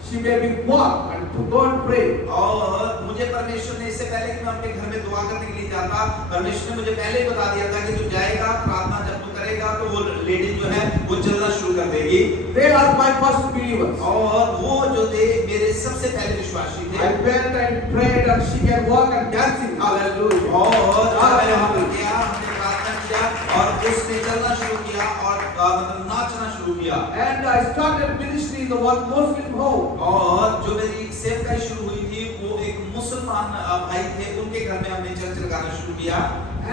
she may be walk and to go and pray. और मुझे परमेश्वर ने इससे पहले कि मैं अपने घर में दुआ करने के लिए जाता, परमेश्वर ने मुझे पहले ही बता दिया था कि तू जाएगा, प्रार्थना जब तू करेगा तो वो लेडी जो है वो चलना शुरू कर देगी। They are my first believers. और वो जो थे मेरे सबसे पहले विश्वासी थे। I went and prayed and she can walk and dancing. Hallelujah. और मैं वहाँ पर गया, हमने प्रार्थना किया, और उसने चलना शुरू किया और मतलब नाचना शुरू किया। And I started ministry in the one Muslim home. और जो मेरी सेवकाई शुरू हुई थी वो एक मुसलमान भाई थे, उनके घर में हमने चर्च लगाना शुरू किया।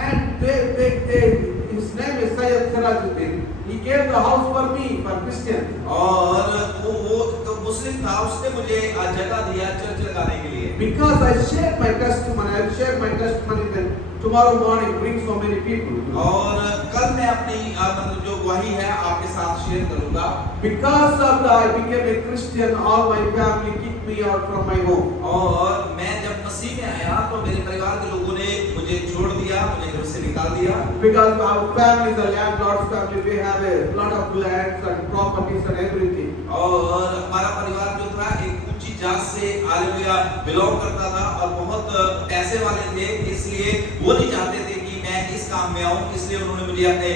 And his name is Sayyid Sirajuddin. He gave the house for me, for Christian. और वो तो मुस्लिम था, उसने मुझे जगह दिया चर्च लगाने के लिए। Because I shared my testimony, I shared my testimony that tomorrow morning bring so many people. और कल मैं अपनी मतलब जो गवाही है आपके साथ शेयर करूंगा। Because of that, I became a Christian. All my family kicked me out from my home. और मैं जब मसीह में आया तो मेरे परिवार के लोगों ने मुझे छोड़ दिया, मुझे घर से निकाल दिया। Because our family is a landlord's family, we have a lot of lands and properties and everything. और हमारा परिवार जो था एक ऊंची जात से हालेलुया बिलोंग करता था, और बहुत पैसे वाले थे, इसलिए वो नहीं चाहते थे कि मैं इस काम में आऊं, इसलिए उन्होंने मुझे अपने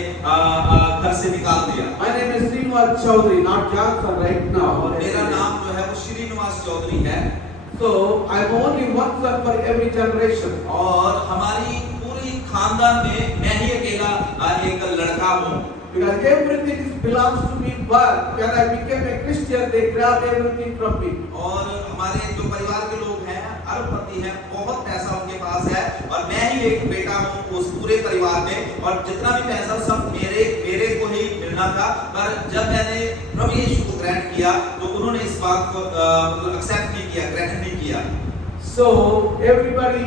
घर से निकाल दिया। My name is Srinivas Chaudhary, not Johnson right now. मेरा नाम जो है वो श्रीनिवास चौधरी है। So I'm only one son for every generation. और हमारी पूरी खानदान में मैं ही अकेला एक लड़का हूँ। Because everything belongs to me, but when I became a Christian, they grabbed everything from me. और हमारे जो परिवार के लोग हैं, अरबपति हैं, बहुत पैसा उनके पास है, और मैं ही एक बेटा हूँ उस पूरे परिवार में, और जितना भी पैसा सब मेरे को ही मिलना था। पर जब मैंने प्रभु यीशु को ग्रहण किया तो उन्होंने इस बात को मतलब एक्सेप्ट नहीं किया, ग्रहण नहीं किया। So everybody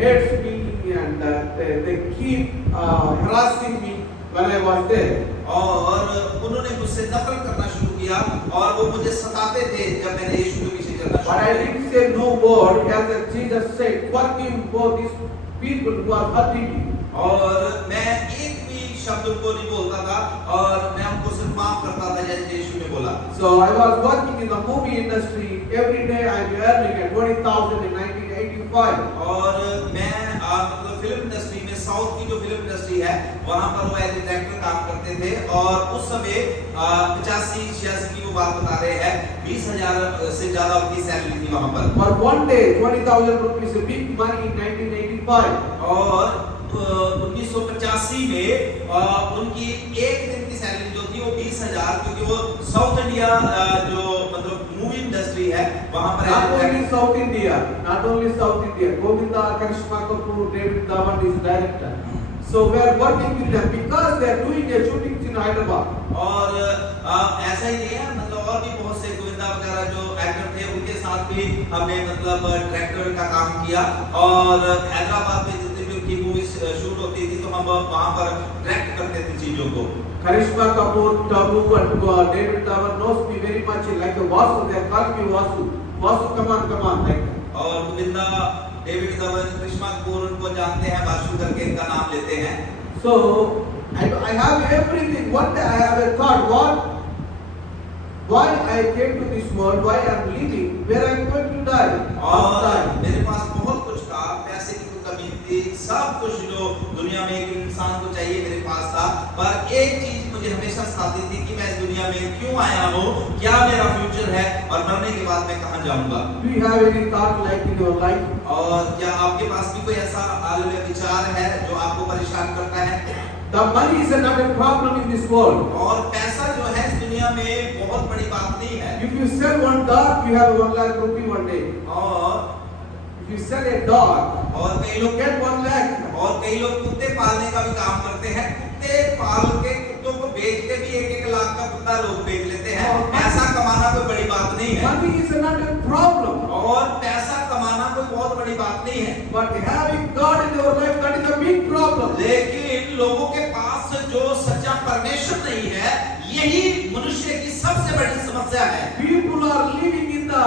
hates me and they keep harassing me when I was there. और उन्होंने मुझसे नफरत करना शुरू किया, और वो मुझे सताते थे जब मैंने यीशु के पीछे चलना But I शुरू किया। didn't say no word, as Jesus said, forgive both these people who are hurting you. और मैं एक भी शब्द उनको नहीं बोलता था, और मैं उनको सिर्फ माफ करता था जैसे यीशु ने बोला। So I was working in the movie industry. Every day I am earning at 20,000 in 1985. और मैं मतलब फिल्म इंडस्ट्री में, साउथ की जो फिल्म इंडस्ट्री है वहाँ पर वो एज डायरेक्टर काम करते थे, और उस समय 85-86 की वो बात बता रहे हैं, 20,000 से ज्यादा उनकी सैलरी थी वहाँ पर। For one day, 20,000 rupees is big money in 1985. और 1985 में उनकी एक दिन की सैलरी जो थी वो 20,000, क्योंकि वो साउथ इंडिया जो मतलब मूवी इंडस्ट्री है वहां पर Not only South India, not only South India. Govinda Karishma Kapoor, David Dhawan is director. So we are working with them because they are doing a shooting in Hyderabad. और ऐसा ही नहीं है, मतलब और भी बहुत से गोविंदा वगैरह जो एक्टर थे उनके साथ भी हमने मतलब डायरेक्टर का काम किया और हैदराबाद में जितनी भी उनकी मूवीज शूट होती थी तो हम वहां पर डायरेक्ट करते थे चीजों को। Karishma Kapoor, Tabu and David Dhawan knows me very much like a Vasu. They call me Vasu. Vasu, come on, like that. और गोविंदा, डेविड धवन, करिश्मा कपूर उनको जानते हैं, वासु करके इनका नाम लेते हैं। So I have everything. One day I have a thought, why I came to this world, why I am living, where I am going to die. और मेरे पास बहुत कुछ था, पैसे की कोई कमी थी, सब कुछ जो दुनिया में एक इंसान को चाहिए मेरे पास था, पर एक चीज मुझे हमेशा सताती थी कि मैं इस दुनिया में क्यों आया हूँ, क्या मेरा फ्यूचर है और मरने के बाद मैं कहाँ जाऊंगा। Do you have any thought like in your life? और क्या आपके पास भी कोई ऐसा विचार है जो आपको परेशान करता है? The money is not a problem in this world. और पैसा जो है इस दुनिया में बहुत बड़ी बात नहीं है। If you sell one dog, you have 1 lakh rupee one day. और If you sell a dog, और कई you लोग get 1 lakh. और कई लोग कुत्ते पालने का भी काम करते हैं, कुत्ते पाल के कुत्तों को बेच के भी 1-1 लाख का कुत्ता लोग बेच लेते हैं। पैसा कमाना कोई बड़ी बात नहीं है Money is not a problem. और पैसा कमाना कोई बहुत बड़ी बात नहीं है, But having God in your life, that is a big problem. लेकिन लोगों के पास जो सच्चा परमेश्वर नहीं है, यही मनुष्य की सबसे बड़ी समस्या है। People are living in the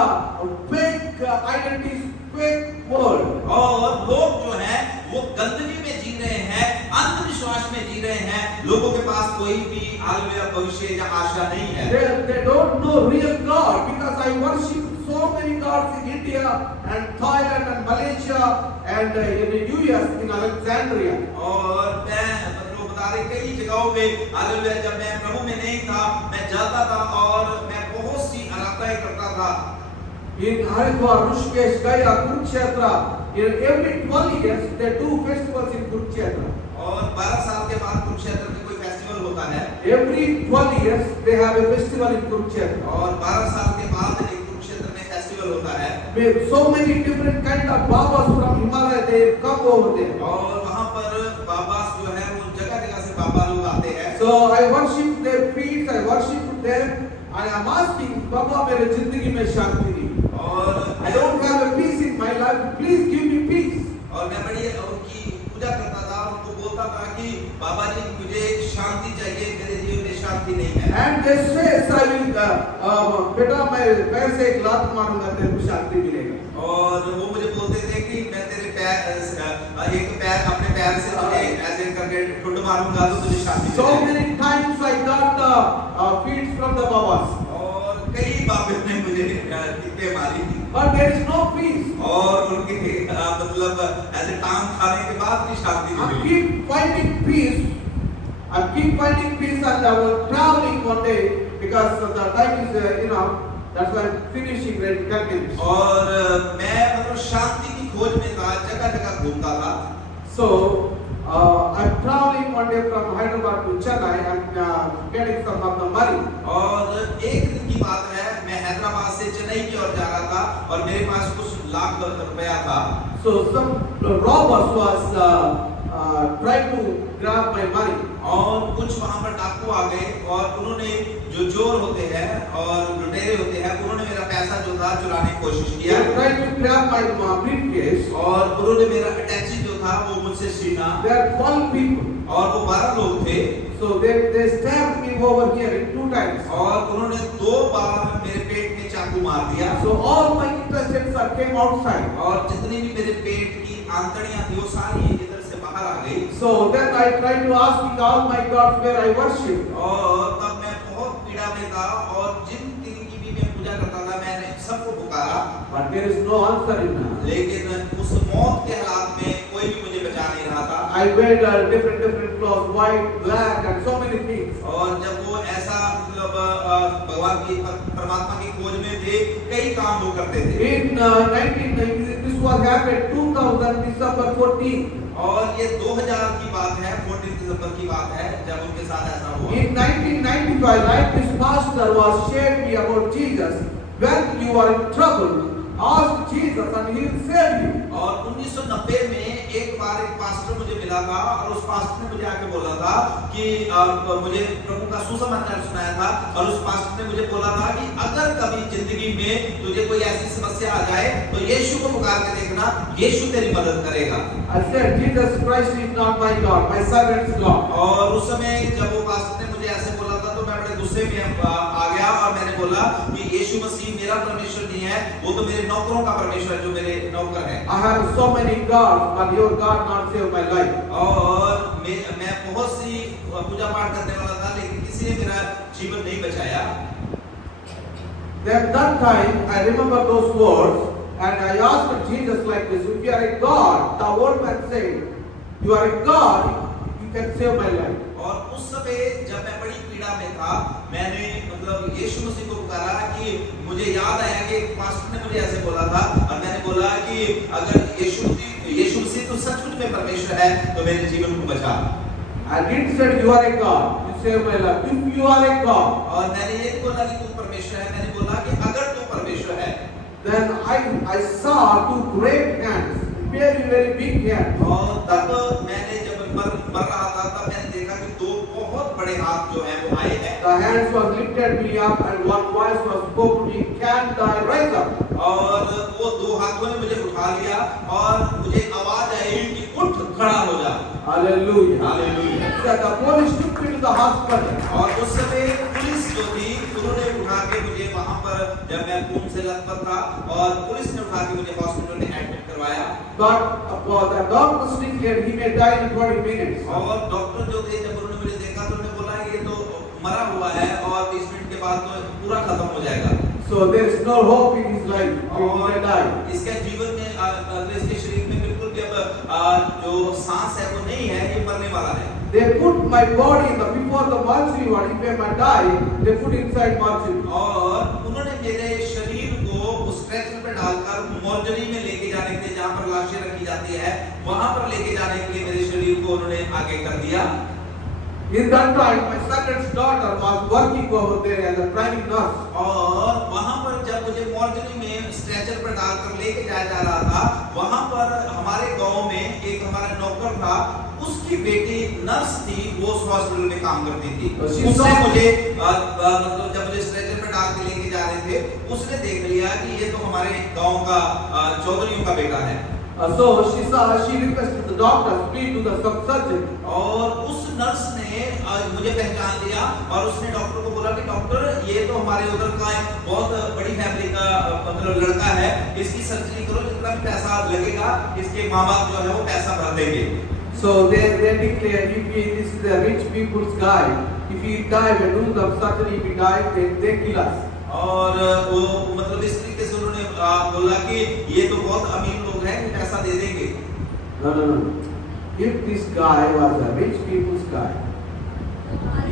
fake identities, fake world. और लोग जो हैं वो गंदगी में जी रहे हैं, अंधविश्वास में जी रहे हैं, लोगों के पास कोई भी आलव्य भविष्य या आशा नहीं है। They don't know real God because I worship so many gods in India and Thailand and Malaysia and in the US in Alexandria. और मैं मतलब बता रहे कई जगहों पे हालेलुया जब मैं प्रभु में नहीं था, मैं जाता था और मैं बहुत सी आराधनाएं करता था। In Haridwar, Rishikesh, Gaya, Kurukshetra, in every 12 years they do festivals in Kurukshetra. और 12 साल के बाद कुरुक्षेत्र में कोई फेस्टिवल होता है Every 12 years they have a festival in Kurukshetra. और 12 साल के बाद एक कुरुक्षेत्र में फेस्टिवल होता है With so many different kind of babas from Himalaya, they come over there. और वहां पर बाबा जो है वो जगह-जगह से बाबा लोग आते हैं। So I worship their feet, I worship them, and I'm asking, Baba, मेरे जिंदगी में शांति नहीं। और I don't have a peace in my life. Please give me peace. और मैं बड़ी उनकी पूजा करता था, उनको बोलता था कि बाबा जी मुझे शांति चाहिए, मेरे जीवन में शांति नहीं है। And they say, I will, बेटा मैं पैर से एक लात मारूंगा तेरे को शांति मिलेगा। और वो मुझे बोलते थे कि मैं तेरे एक पैर अपने पैर से तुझे ऐसे करके ठुड मारूंगा तो तुझे शांति So मिलेगी। many times I got the feet from the babas, और कई बाबे ने मुझे टिक्के मारी थी but there is no peace. और उनके मतलब ऐसे टांग खाने के बाद भी शांति नहीं I milli. keep finding peace. I keep finding peace, and I was traveling one day because the time is that's why I'm finishing in 10 minutes. और मैं मतलब शांति की खोज में था, जगह-जगह घूमता था। So I'm traveling one day from Hyderabad to Chennai and getting some of the money. और एक दिन की बात है, मैं हैदराबाद से चेन्नई की ओर जा रहा था और मेरे पास कुछ लाख रुपया था। So some robbers was trying to grab my money. और कुछ वहां पर डाकू आ गए और उन्होंने जो चोर होते हैं और लुटेरे होते हैं, उन्होंने मेरा पैसा जो था चुराने की कोशिश किया They tried to grab my briefcase. और उन्होंने मेरा अटैची जो था वो मुझसे छीना There are 12 people. और वो 12 लोग थे So they stabbed me over here in 2 times. और उन्होंने 2 बार मेरे पेट में चाकू मार दिया So all my intestines came outside. और जितनी भी मेरे पेट की आंतड़ियां थी वो सारी इधर से बाहर आ गई। So then I tried to ask all my gods where I worship. और तब मैं बहुत पीड़ा में था और जिन की भी मैं पूजा करता था मैंने सबको पुकारा, But there is no answer in that. लेकिन उस मौत के हालात में कोई भी मुझे बचा नहीं रहा था। I wear different clothes, white, black, and so many things. और जब वो ऐसा मतलब भगवान की परमात्मा की खोज में थे, कई काम वो करते थे। In 1990, this was happened 2000 December 14. और ये 2000 की बात है, 14 दिसंबर की बात है जब उनके साथ ऐसा हुआ। In 1995, right, this pastor was shared me about Jesus. when you are in trouble, ask Jesus and He will save you. और 1990 में एक बार एक पास्टर मुझे मिला था और उस पास्टर ने मुझे आके बोला था कि मुझे प्रभु का सुसमाचार सुनाया था और उस पास्टर ने मुझे बोला था कि अगर कभी जिंदगी में तुझे कोई ऐसी समस्या आ जाए तो यीशु को पुकार के देखना, यीशु तेरी मदद करेगा। I said, Jesus Christ is not my God, my servant's God. और उस समय जब वो पास्टर ने मुझे ऐसे बोला था तो मैं बड़े गुस्से में आ गया और मैंने बोला कि यीशु मसीह मेरा परमेश्वर नहीं है, वो तो मेरे नौकरों का परमेश्वर है जो मेरे नौकर है। I have so many gods, but your God not saved my life. और मैं बहुत सी पूजा पाठ करने वाला था लेकिन किसी ने मेरा जीवन नहीं बचाया। Then that time I remember those words and I asked Jesus like this, if you are a God, the old man said, you are a God, you can save my life. और उस समय जब मैं बड़ी पीड़ा में था, मैंने मतलब यीशु मसीह को पुकारा कि मुझे याद आया कि पास्टर ने मुझे ऐसे बोला था और मैंने बोला कि अगर यीशु मसीह तो सचमुच में परमेश्वर है तो मेरे जीवन को बचा। I didn't say you are a God, you save my life. If you are a God, और मैंने ये नहीं बोला कि तू परमेश्वर है, मैंने बोला कि अगर तू परमेश्वर है। then I saw two great hands, very big hands. और तब मैंने जब मर रहा था तब मैंने देखा कि दो बहुत बड़े हाथ जो हैं वो आए हैं। The hands was lifted me up and one voice was spoken to me, can die, rise up. और वो दो हाथों ने मुझे उठा लिया और मुझे आवाज आई कि उठ खड़ा हो जा। Hallelujah. Hallelujah. So the police took me to the hospital. और उस समय पुलिस जो थी उन्होंने उठा के मुझे वहां पर जब मैं खून से लथपथ था और पुलिस ने उठा के मुझे हॉस्पिटल में एडमिट करवाया। But the doctors declared he may die in 20 minutes. और डॉक्टर जो थे जब उन्होंने मुझे देखा तो उन्होंने बोला ये तो मरा हुआ है और 20 मिनट के बाद तो पूरा खत्म हो जाएगा। So there is no hope in his life. He will die. इसके जीवन में इसके शरीर में बिल्कुल भी अब जो सांस है वो नहीं है, ये मरने वाला है। They put my body before the mortuary ward. If I die, they put inside mortuary. और उन्होंने मेरे शरीर को उस स्ट्रेचर पे डालकर मोर्चरी में लेके जाने के लिए जहाँ पर लाशें रखी जाती है वहाँ पर लेके जाने के लिए मेरे शरीर को उन्होंने आगे कर दिया। In that time, my second daughter was working over there as a training nurse. और वहाँ पर जब मुझे मोर्चरी में स्ट्रेचर पर डालकर लेके जाया जा रहा था वहाँ पर हमारे गांव में एक हमारा नौकर था, उसकी बेटी नर्स थी, वो उस हॉस्पिटल में काम करती थी। उसने मुझे मतलब जब मुझे स्ट्रेचर पर डाल के लेके जा रहे थे उसने देख लिया कि ये तो हमारे गांव का चौधरियों का बेटा है। So she requested the doctor please do the surgery. और उस नर्स ने मुझे पहचान लिया और उसने डॉक्टर को बोला कि डॉक्टर ये तो हमारे उधर का एक बहुत बड़ी फैमिली का मतलब लड़का है, इसकी सर्जरी करो, जितना भी पैसा लगेगा इसके माँ बाप जो है वो पैसा भर देंगे। So they declared if this is a rich people's guy, if he die we do the surgery, if he die they kill us. और वो मतलब इस तरीके से उन्होंने बोला कि ये तो बहुत अमीर लोग हैं, पैसा दे देंगे। No. If this guy was a rich people's guy,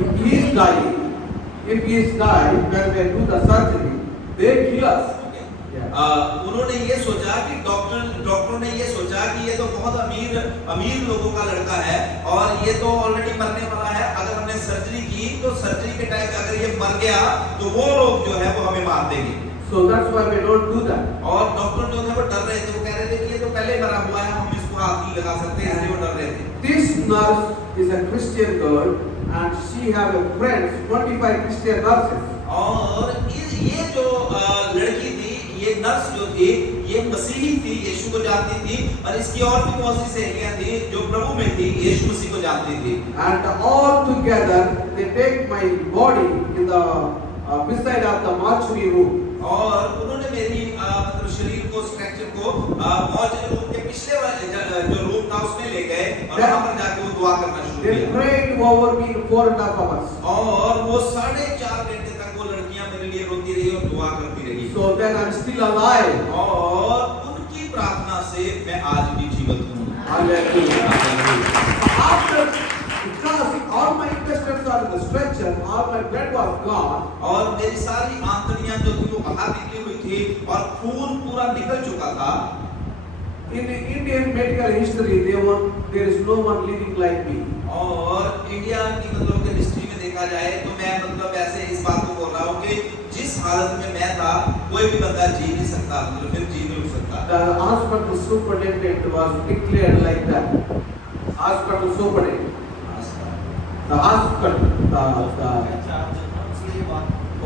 if he is dying, when they do the surgery, they kill us. उन्होंने ये सोचा कि डॉक्टरों ने ये सोचा कि ये तो बहुत अमीर लोगों का लड़का है और ये तो ऑलरेडी मरने वाला है, अगर हमने सर्जरी की तो सर्जरी के टाइम अगर ये मर गया तो वो लोग जो है वो हमें मार देंगे। So that's why we don't do that. और डॉक्टर जो थे वो डर रहे थे, वो कह रहे थे कि ये तो पहले मरा हुआ है, हम इसको हाथ नहीं लगा सकते, इसलिए वो डर रहे थे। This nurse is a Christian girl and she have a friends 25 Christian nurses. और ये जो लड़की थी, ये नर्स जो थी, ये मसीही थी, यीशु को जानती थी और इसकी और भी बहुत सी सहेलियां थी जो प्रभु में थी, यीशु मसीह को जानती थी। And all together they take my body in the beside of the mortuary room. और उन्होंने मेरी मतलब शरीर को स्ट्रक्चर को मौजूद रूम के पिछले वाले जो रूम था उसमें ले गए और वहां पर जाके वो दुआ करना शुरू They किया। prayed over me 4.5 hours. और वो 4.5 घंटे तक वो लड़कियां मेरे लिए रोती रही और दुआ करती रही। So then I'm still alive. और उनकी प्रार्थना से मैं आज भी जीवित हूँ। Hallelujah. After because all my intestines are in the stretcher, all my blood was gone. और मेरी सारी आंतड़ियां जो थी वो बाहर निकली हुई थी और खून पूरा निकल चुका था। In Indian medical history, there is no one living like me. और इंडिया की मतलब के हिस्ट्री में देखा जाए तो मैं मतलब ऐसे इस बात को बोल रहा हूँ कि जिस हालत में मैं था कोई भी बंदा जी नहीं सकता, मतलब फिर जी नहीं हो सकता। The hospital superintendent was declared like that. Hospital superintendent. The hospital,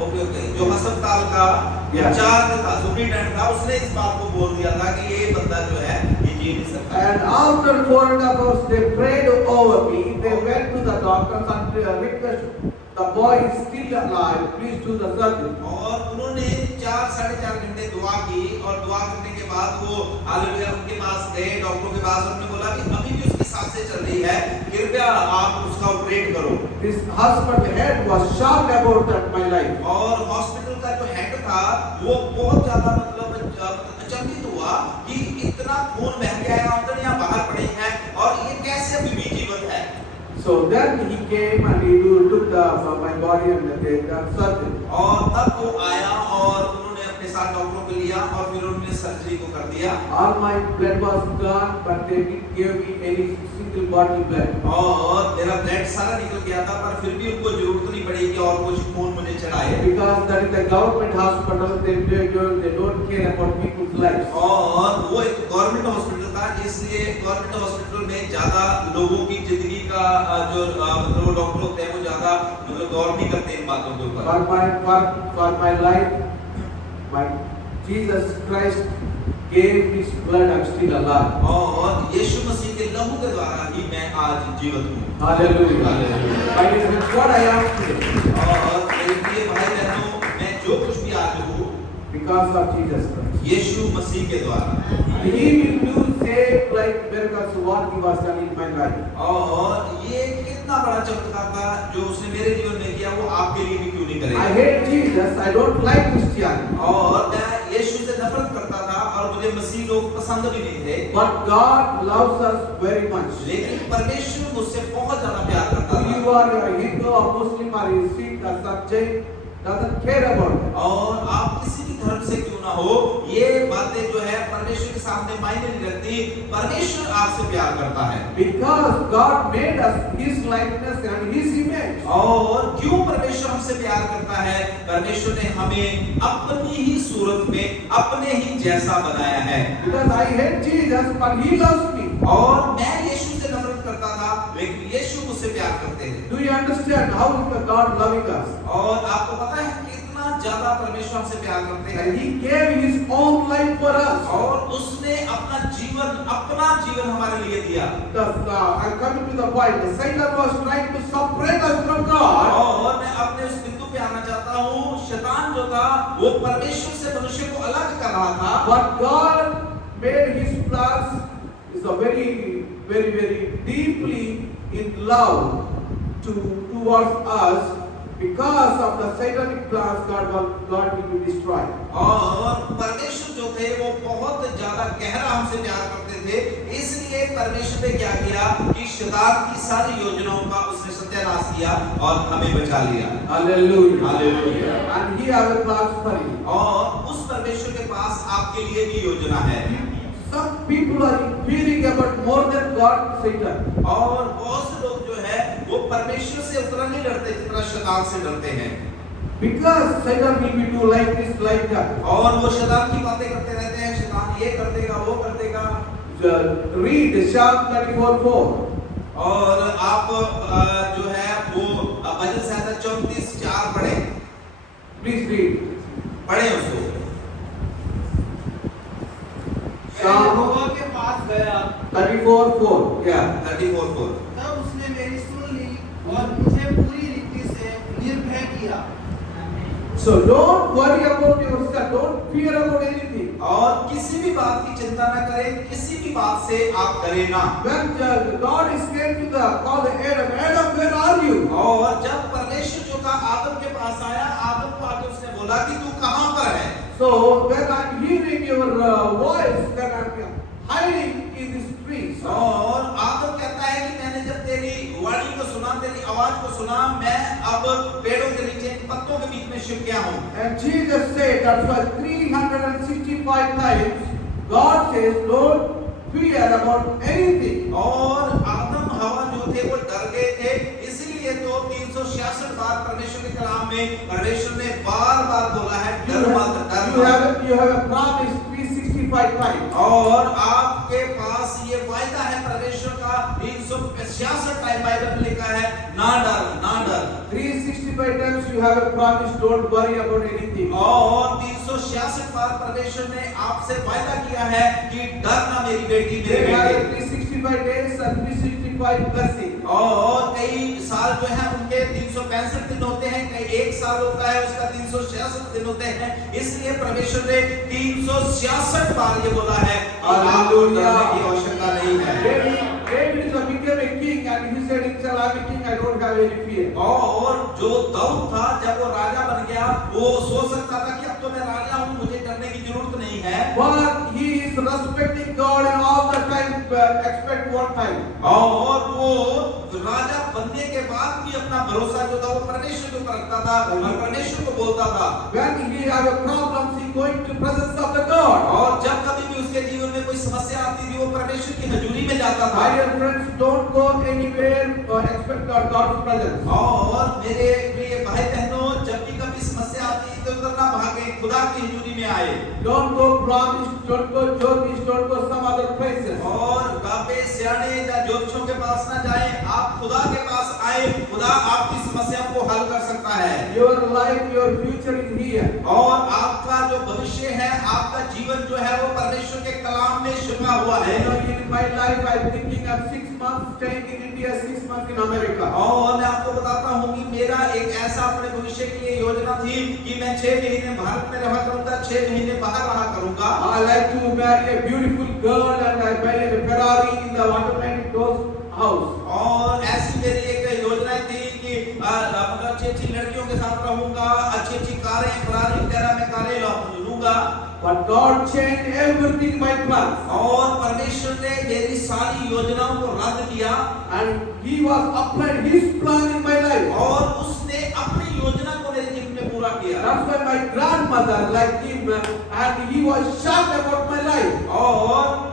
okay, जो अस्पताल का इंचार्ज था, सुपरिटेंडेंट था, उसने इस बात को बोल दिया था कि ये बंदा जो है ये जी नहीं सकता। And after 4.5 hours, they prayed over me. They went to the doctors and requested, the boy is still alive. Please do the surgery. और उन्होंने 4-4.5 घंटे दुआ की, और दुआ करने के बाद वो हालेलुया उनके पास गए, डॉक्टरों के पास। उन्होंने बोला कि अभी भी उसकी सांसें चल रही है, कृपया आप उसका ऑपरेट करो। This hospital head was shocked about that, my life. और हॉस्पिटल का जो हेड था वो बहुत ज्यादा मतलब अचंभित हुआ कि इतना खून बह गया है, आंतड़ियां बाहर पड़ी हैं, और ये कैसे अभी भी जीवित है। So then he came and he took my body and they done surgery. और तब वो आया और उन्होंने अपने साथ डॉक्टरों को लिया और फिर उन्होंने सर्जरी को कर दिया। All my blood was gone, but they didn't give me any single bottle blood. और मेरा ब्लड सारा निकल गया था, पर फिर भी उनको जरूरत नहीं पड़ी कि और कुछ खून मुझे चढ़ाए। Because that is the government hospital, they don't care about people's lives. और वो एक गवर्नमेंट हॉस्पिटल था, इसलिए गवर्नमेंट हॉस्पिटल में ज्यादा लोगों की जिंदगी का जो मतलब डॉक्टर होते हैं वो ज्यादा मतलब गौर नहीं करते इन बातों के ऊपर। For my life, my Jesus Christ gave His blood. I'm still alive. और यीशु मसीह के लहू के द्वारा ही मैं आज जीवित हूँ। Hallelujah. That is what I am today. और मेरे प्रिय भाई बहनों, मैं जो कुछ भी आज हूँ Because of Jesus Christ. यीशु मसीह के द्वारा। He will do same like miracles what He was done in my life. और ये कितना बड़ा चमत्कार था जो उसने मेरे जीवन में किया, वो आपके लिए भी क्यों नहीं करेगा। I hate Jesus. I don't like Christianity. और मैं यीशु से नफरत करता था और मुझे मसीह लोग पसंद भी नहीं थे। But God loves us very much. लेकिन परमेश्वर मुझसे बहुत ज्यादा प्यार करता था। You are a Hindu or Muslim or a Sikh or Jain, doesn't care about it. और आप किसी भी धर्म से क्यों ना हो, ये बातें जो है परमेश्वर के सामने मायने नहीं रखती। परमेश्वर आपसे प्यार करता है। Because God made us His likeness and His image. और क्यों परमेश्वर हमसे प्यार करता है? परमेश्वर ने हमें अपनी ही सूरत में अपने ही जैसा बनाया है। Because I hate Jesus, but He loves me. और मैं यीशु से नफरत करता था, लेकिन यीशु मुझसे प्यार करते हैं। Do you understand how is the God loving us? और आपको पता है कितना ज्यादा परमेश्वर हमसे प्यार करते हैं। And He gave His own life for us. और उसने अपना जीवन हमारे लिए दिया। I'm coming to the point. The Satan was trying to separate us from God. और मैं अपने उस बिंदु पे आना चाहता हूँ। शैतान जो था वो परमेश्वर से मनुष्य को अलग कर रहा था। But God made His plans is a very, very, very deeply in love towards us. Because of the satanic plans, God will be destroyed. और परमेश्वर जो थे वो बहुत ज्यादा गहरा हमसे प्यार करते थे, इसलिए परमेश्वर ने क्या किया कि शैतान की सारी योजनाओं का उसने सत्यानाश किया और हमें बचा लिया। Hallelujah. Hallelujah. And He has plans for you. और उस परमेश्वर के पास आपके लिए भी योजना है। Some people are fearing about more than God, Satan. और बहुत से लोग जो है वो परमेश्वर से उतना नहीं डरते जितना शैतान से डरते हैं। Because Satan will be do like this, like that. और वो शैतान की बातें करते रहते हैं, शैतान ये कर देगा, वो कर देगा। Read Psalm 34:4. और आप जो है वो भजन संहिता 34:4 पढ़े। Please read. पढ़े उसको। मैं यहोवा के पास गया 34:4. Yeah. 34:4। तब उसने मेरी सुन ली और मुझे पूरी रीति से निर्भय किया। So don't worry about yourself. Don't fear about anything. और किसी भी बात की चिंता न करें, किसी भी बात से आप डरे ना। When God is came to the call Adam, Adam, where are you? और जब परमेश्वर जो था आदम के पास आया, आदम को आके उसने बोला कि तू कहाँ पर है? So when I'm hearing your voice, then I'm hiding in these trees. और आदम कहता है कि मैंने जब तेरी वाणी को सुना, तेरी आवाज को सुना, मैं अब पेड़ों के नीचे पत्तों के बीच में छिप गया हूँ। And Jesus said that's why 365 times God says don't fear about anything. और आदम हवा जो थे वो डर गए थे, इसीलिए तो 366 बार परमेश्वर के कलाम में परमेश्वर ने बार-बार बोला है डर मत, डर you have a promise 365 times. और आपके पास ये वायदा है परमेश्वर का 366 टाइम बाइबल में लिखा है, ना डर, ना डर। 365 times you have a promise, don't worry about anything. और 366 बार परमेश्वर ने आपसे वायदा किया है कि डरना मेरी बेटी, मेरे They have बेटे। 365 days and 365 blessings. और कई साल जो है उनके 365 दिन होते हैं, कई एक साल होता है उसका 366 दिन होते हैं। इसलिए परमेश्वर ने 366 बार ये बोला है कि आपको डरने की आवश्यकता नहीं है। David became a king and he said himself, I'm a king, I don't have any fear. और जो दाऊद था जब वो राजा बन गया, वो सोच सकता था कि अब तो मैं राजा हूँ, मुझे डरने की जरूरत नहीं है। But he is respecting God and all the time expect one time. और वो राजा बनने के बाद भी अपना भरोसा जो था वो परमेश्वर के ऊपर रखता था और परमेश्वर को बोलता था। When he have a problem, he going to presence of the God. और जब कभी भी उसके जीवन में कोई समस्या आती थी, वो परमेश्वर की हजूरी में जाता था। My dear friends, don't go anywhere or expect God's presence. और मेरे प्रिय भाई बहनों, जब भी कभी समस्या आती है तो उधर ना भागे, खुदा की हजूरी में आए। Don't go Brahmins, don't go Jyotish, don't go some other places. और बाबे सियाने या ज्योतिषों के पास ना जाए, आप खुदा के पास आए, खुदा आपकी समस्या को हल कर सकता है। Your life, your future is here. और आपका जो भविष्य है, आपका जीवन जो है वो परमेश्वर के कलाम में छुपा हुआ है। You know, in my life, I'm thinking of 6 months staying in India, 6 months in America. और मैं आपको बताता हूँ कि मेरा एक ऐसा अपने भविष्य की ये योजना थी कि मैं 6 महीने भारत में रहा करूंगा, 6 महीने बाहर रहा करूंगा। I like to marry a beautiful girl and I marry a Ferrari in the automatic doors house. और ऐसी मेरी एक योजना थी कि मतलब अच्छी लड़कियों के साथ रहूंगा, अच्छी कारें, फरारी वगैरह में कारें लूंगा। But God changed everything my plans. और परमेश्वर ने मेरी सारी योजनाओं को रद्द किया And He was applied His plan in my life. और उसने अपनी योजना को मेरे जीवन में पूरा किया। That's why my grandmother liked him and he was shocked about my life. और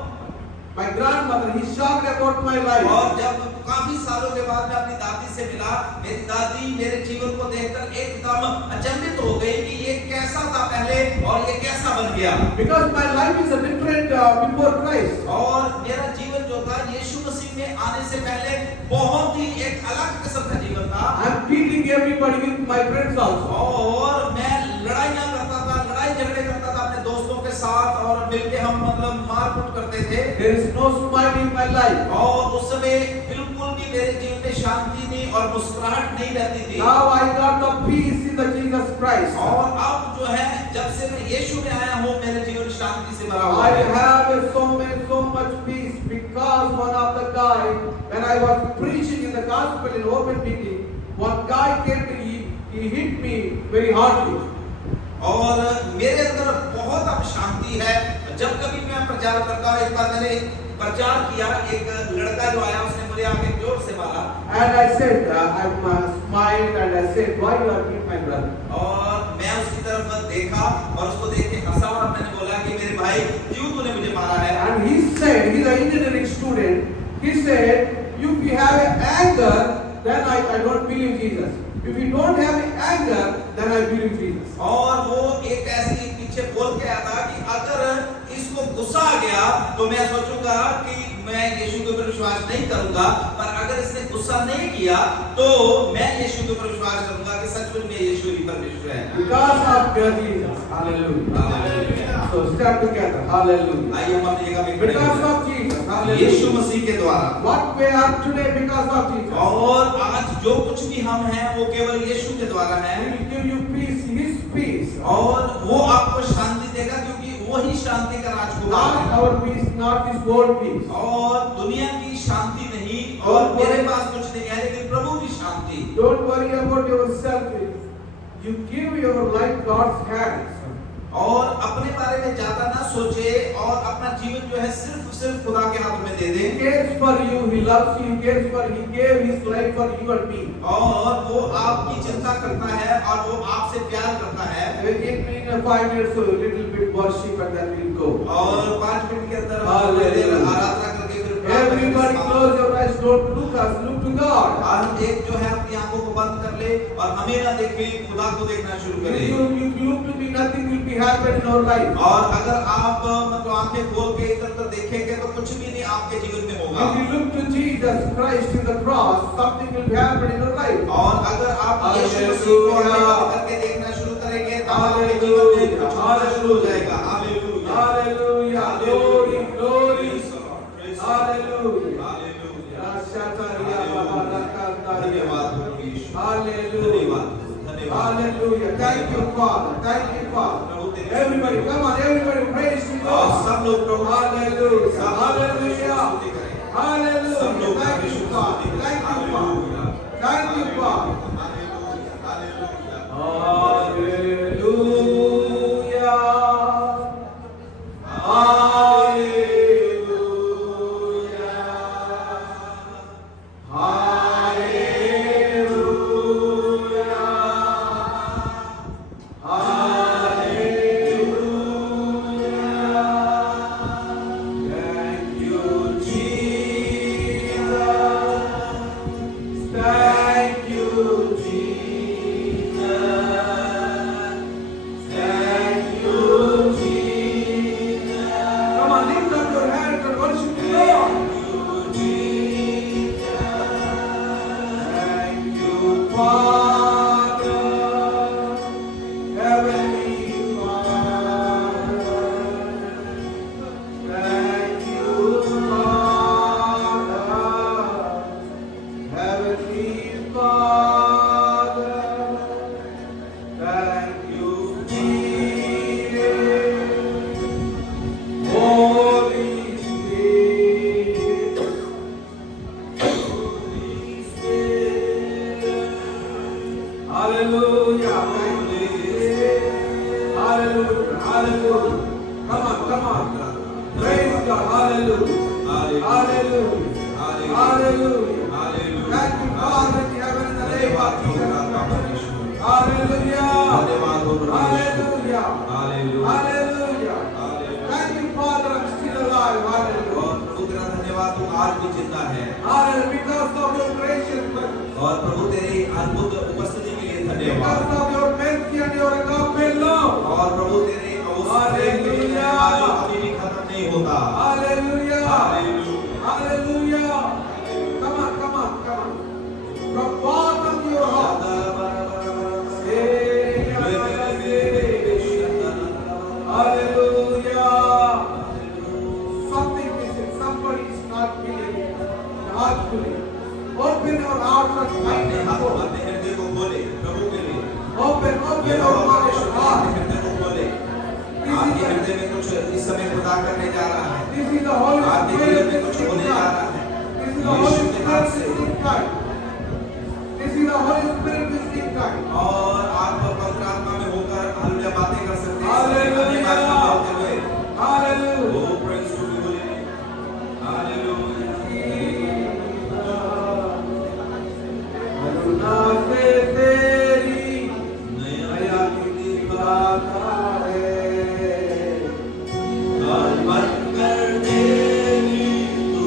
My grandmother, he shocked about my life. और जब काफी सालों के बाद मैं अपनी दादी से मिला, मेरी दादी मेरे जीवन को देखकर एकदम अचंभित हो गई कि ये कैसा था पहले और ये कैसा बन गया। Because my life is a different before Christ. और मेरा जीवन जो था यीशु मसीह में आने से पहले बहुत ही एक अलग किस्म का जीवन था। I'm beating everybody with my friends also. और मैं लड़ाइयाँ करता था, लड़ाई झगड़े करता था अपने दोस्तों के साथ और मिलके हम मतलब मारपीट करते थे। There is no smile in my life. और उस समय बिल्कुल भी मेरे जीवन में शांति नहीं और मुस्कुराहट नहीं रहती थी। Now I got the peace in the Jesus Christ. और अब जो है जब से मैं यीशु में आया हूँ, मेरे जीवन शांति से भरा हुआ I है। have so much peace because one of the guy, when I was preaching in the gospel in open meeting, one guy came to me, he hit me very hardly. और मेरे अंदर बहुत अब शांति है। जब कभी मैं प्रचार करता हूँ, एक बार मैंने प्रचार किया, एक लड़का जो आया उसने मुझे आके जोर से मारा। And I said, I smiled and I said, why you are beating my brother? और मैं उसकी तरफ देखा और उसको देख के हंसा और मैंने बोला कि मेरे भाई क्यों तूने मुझे मारा है? And he said, he's an engineering student. He said, if you have anger, then I don't believe Jesus. If you don't have anger, then I believe Jesus. और वो एक ऐसी पीछे बोल के आया था कि अगर इसको गुस्सा आ गया तो मैं सोचूंगा कि मैं यीशु के ऊपर विश्वास नहीं करूंगा, पर अगर इसने गुस्सा नहीं किया तो मैं यीशु के ऊपर विश्वास करूंगा कि सचमुच में यीशु ही परमेश्वर है। Because of Jesus. Hallelujah. Hallelujah. So stand together. Hallelujah. आइए हम अपनी जगह पे खड़े Because हों। of Jesus. Yeshu Hallelujah. मसीह के द्वारा। What we are today because of Jesus. और आज जो कुछ भी हम हैं वो केवल यीशु के द्वारा है। He will give you peace, His peace. और वो आपको शांति देगा क्योंकि वही शांति का राजकुमार Not है। our peace, not this world peace. और दुनिया की शांति नहीं और मेरे पास कुछ नहीं है, लेकिन प्रभु की शांति। Don't worry about yourself. You give your life God's hands. और अपने बारे में ज्यादा ना सोचे और अपना जीवन जो है सिर्फ खुदा के हाथ में दे दे। He cares for you, He loves you, He cares for you. He gave His life for you and me. और वो आपकी चिंता करता है और वो आपसे प्यार करता है। In 5 minutes, so little bit worship and then we'll go. और 5 मिनट के अंदर Hallelujah. आराधना करके फिर Everybody close your eyes, don't look us, look to God. हम एक जो है अपनी आंखों आंखों को बंद कर ले और हमें ना देखे, खुदा को देखना शुरू If करें। you look to me, nothing will be happen in our life. और अगर आप मतलब आंखें खोल के इधर उधर देखेंगे तो कुछ भी नहीं आपके जीवन में होगा। If you look to Jesus Christ in the cross, something will be happen in your life. और अगर आप यीशु मसीह को आंखें बंद करके देखना शुरू करेंगे तो आपके जीवन में कुछ होना शुरू हो जाएगा। Hallelujah, Hallelujah. Glory, glory. Hallelujah. Hallelujah, Hallelujah. धन्यवाद प्रभु यीशु, Hallelujah. धन्यवाद। Hallelujah. Thank you, Father. Thank you, Father. Everybody, come on, everybody, praise the और Lord. सब लोग प्रभु Hallelujah. सब Hallelujah. Hallelujah. सब लोग Thank you, Father. Thank you, Father. Thank you, Father. Thank you, Jesus. Thank you, Jesus. Thank you, Jesus. Come on, lift up your hands and worship the Lord. Thank you, Father, Heavenly Father. Thank you, Father, Heavenly Father. Thank you, Jesus, Holy Spirit, Holy Spirit. Hallelujah, thank you, Jesus. Hallelujah, hallelujah. Come on. Praise God, hallelujah. Hallelujah. Hallelujah. Thank you, Father, in heaven, in the name of Jesus. Hallelujah. Hallelujah. Hallelujah. Thank you, Father, I'm still alive. Hallelujah. और प्रभु तेरा धन्यवाद तू आज भी जिंदा है Hallelujah. Because of your gracious mercy, और प्रभु तेरी अद्भुत उपस्थिति के लिए धन्यवाद because of your mercy and your agape love. और प्रभु तेरे उस प्रेम के लिए धन्यवाद जो कभी भी खत्म नहीं होता। Hallelujah. Hallelujah. Hallelujah. Come on, come on, come on. From bottom of your heart. Say, hallelujah. Something missing. Somebody is not believing. Heartfully. Open your heart and mind अपने and हाथ soul. अपने हृदय को खोले प्रभु के लिए। Open ये your हमारे heart. हृदय को खोले। आपके हृदय में कुछ इस समय खुदा करने जा रहा है। This is the Holy आपके Spirit जीवन में कुछ होने जा रहा है। This is the Holy Spirit visiting time. This is the Holy Spirit visiting time. और आप पवित्र आत्मा में होकर हालेलुया बातें कर सकते हैं। Hallelujah. धन्यवाद करते हुए। Hallelujah. Oh, praise to the Holy Name. Hallelujah. करुणा से तेरी दया की गाथा है। और बन कर देवी तू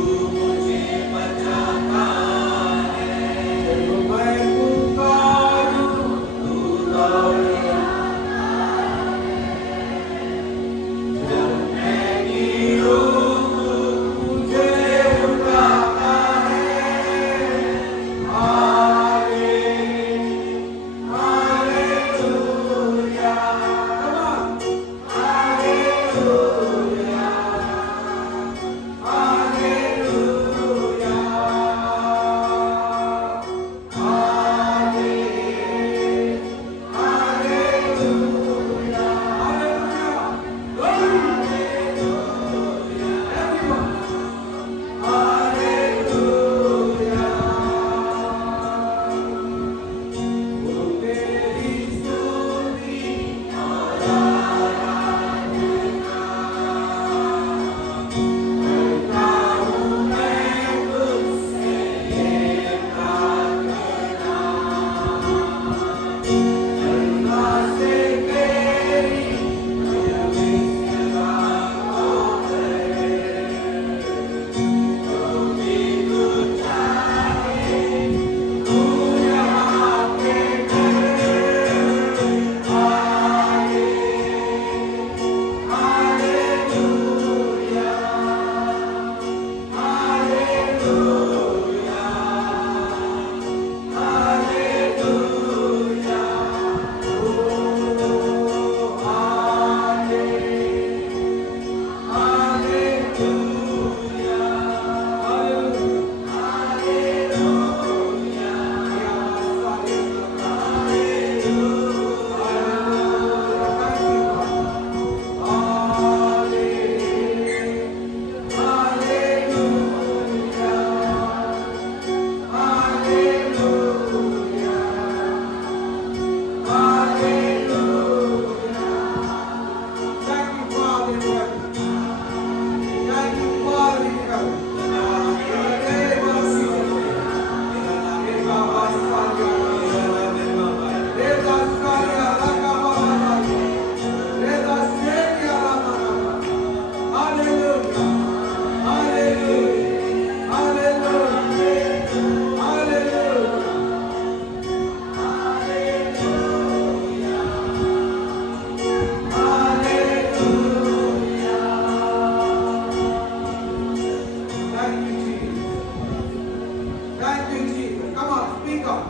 speak up.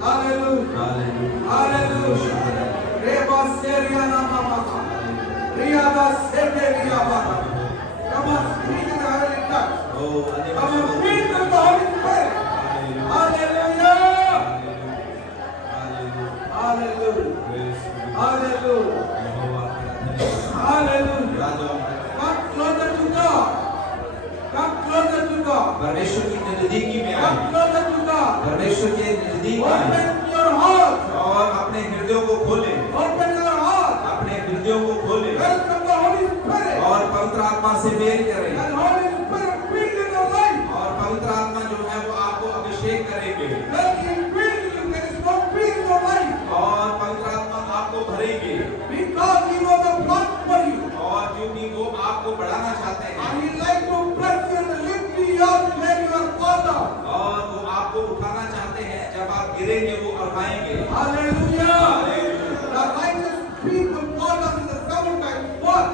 Hallelujah. Hallelujah. Reba Seria Mama. Riaba Seria Mama. Come on, speak in the Holy Tongue. Come on, speak in the Holy Spirit. Hallelujah. Hallelujah. Hallelujah. Hallelujah. Come closer to God. Come closer to God. परमेश्वर की नजदीकी में Come आए, closer to God. परमेश्वर के नजदीक आए Open your heart. और अपने हृदयों को खोलें, Open your heart. अपने हृदयों को खोलें Welcome the Holy Spirit. और पवित्र आत्मा से मेल करें And Holy Spirit fill in your life. और पवित्र आत्मा जो है वो आपको अभिषेक करेंगे When He fills you, there is no peace in your life. और पवित्र आत्मा आपको भरेंगे Because He was the blood for you. और क्योंकि वो आपको बढ़ाना चाहते हैं And He like to bless you and lift you up when you are fall down. और वो आपको उठाना चाहते हैं, जब आप गिरेंगे वो उठाएंगे। Hallelujah. Hallelujah. The righteous people fall down in the seven times. What?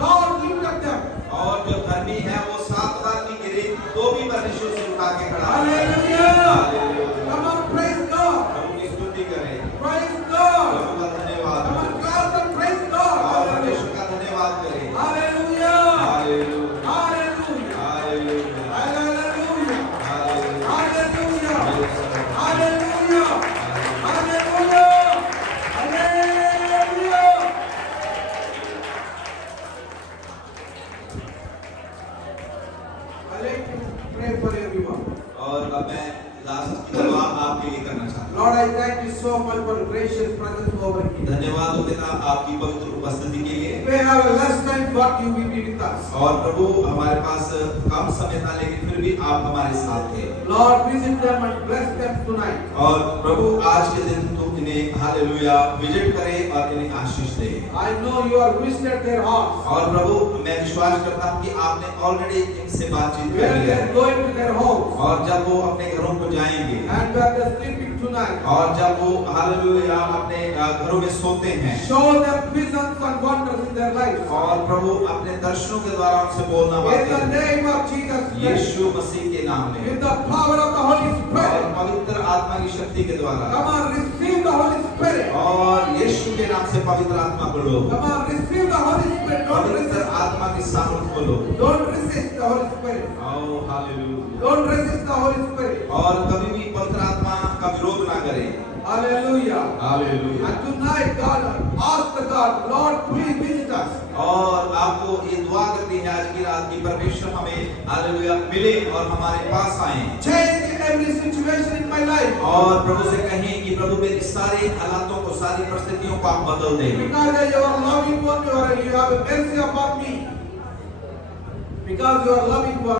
God lifted them. और जो धर्मी है वो 7 बार भी गिरे तो भी परमेश्वर से उठा के खड़ा है। Hallelujah. Hallelujah। Come on, praise God. प्रभु की स्तुति करें, Praise God. प्रभु का धन्यवाद Come on, करें clap and praise और God. परमेश्वर का धन्यवाद करें। Hallelujah. Hallelujah। Hallelujah. Hallelujah। Hallelujah. Hallelujah। Hallelujah. Hallelujah। Hallelujah. Hallelujah. Hallelujah. I like to pray for everyone. और अब मैं लास्ट की दुआ आपके लिए करना चाहता हूँ। Lord, I thank you so much for your gracious presence over here. धन्यवाद हो पिता आपकी पवित्र उपस्थिति के लिए। We have a less time, but you will be with us. और प्रभु हमारे पास कम समय था लेकिन फिर भी आप हमारे साथ थे। Lord, visit them and bless them tonight. और प्रभु आज के दिन तुम इन्हें हालेलुया विजिट करे और इन्हें आशीष दे। I know you are visited their hearts. और प्रभु मैं विश्वास करता हूँ कि आपने ऑलरेडी इनसे बातचीत कर When ली they है are going to their homes और जब वो अपने घरों को जाएंगे and where they are sleeping tonight, और जब वो हालेलुया अपने घरों में सोते हैं show them visions and wonders in their lives. और प्रभु अपने दर्शनों के द्वारा उनसे बोलना In the बातें name of Jesus Christ, यीशु मसीह के नाम में with the power of the Holy और Spirit, पवित्र आत्मा की शक्ति के द्वारा come on, receive the Holy Spirit. और यीशु के नाम से पवित्र आत्मा को लो, Come on, receive the Holy Spirit. Don't पवित्र resist. आत्मा की सामर्थ को लो। Don't resist the Holy Spirit. आओ hallelujah. Don't resist the Holy Spirit. और कभी भी पवित्र आत्मा का विरोध ना करें। Hallelujah. Hallelujah. And tonight, God, ask the God, Lord, please visit us. और आपको ये दुआ करनी है आज की रात की परमेश्वर हमें हालेलुया मिले और हमारे पास आए Change every situation in my life. और प्रभु से कहें कि प्रभु मेरी सारे हालातों को सारी परिस्थितियों को आप बदल दें Because you are loving one, you have a mercy upon me. Because you are loving one.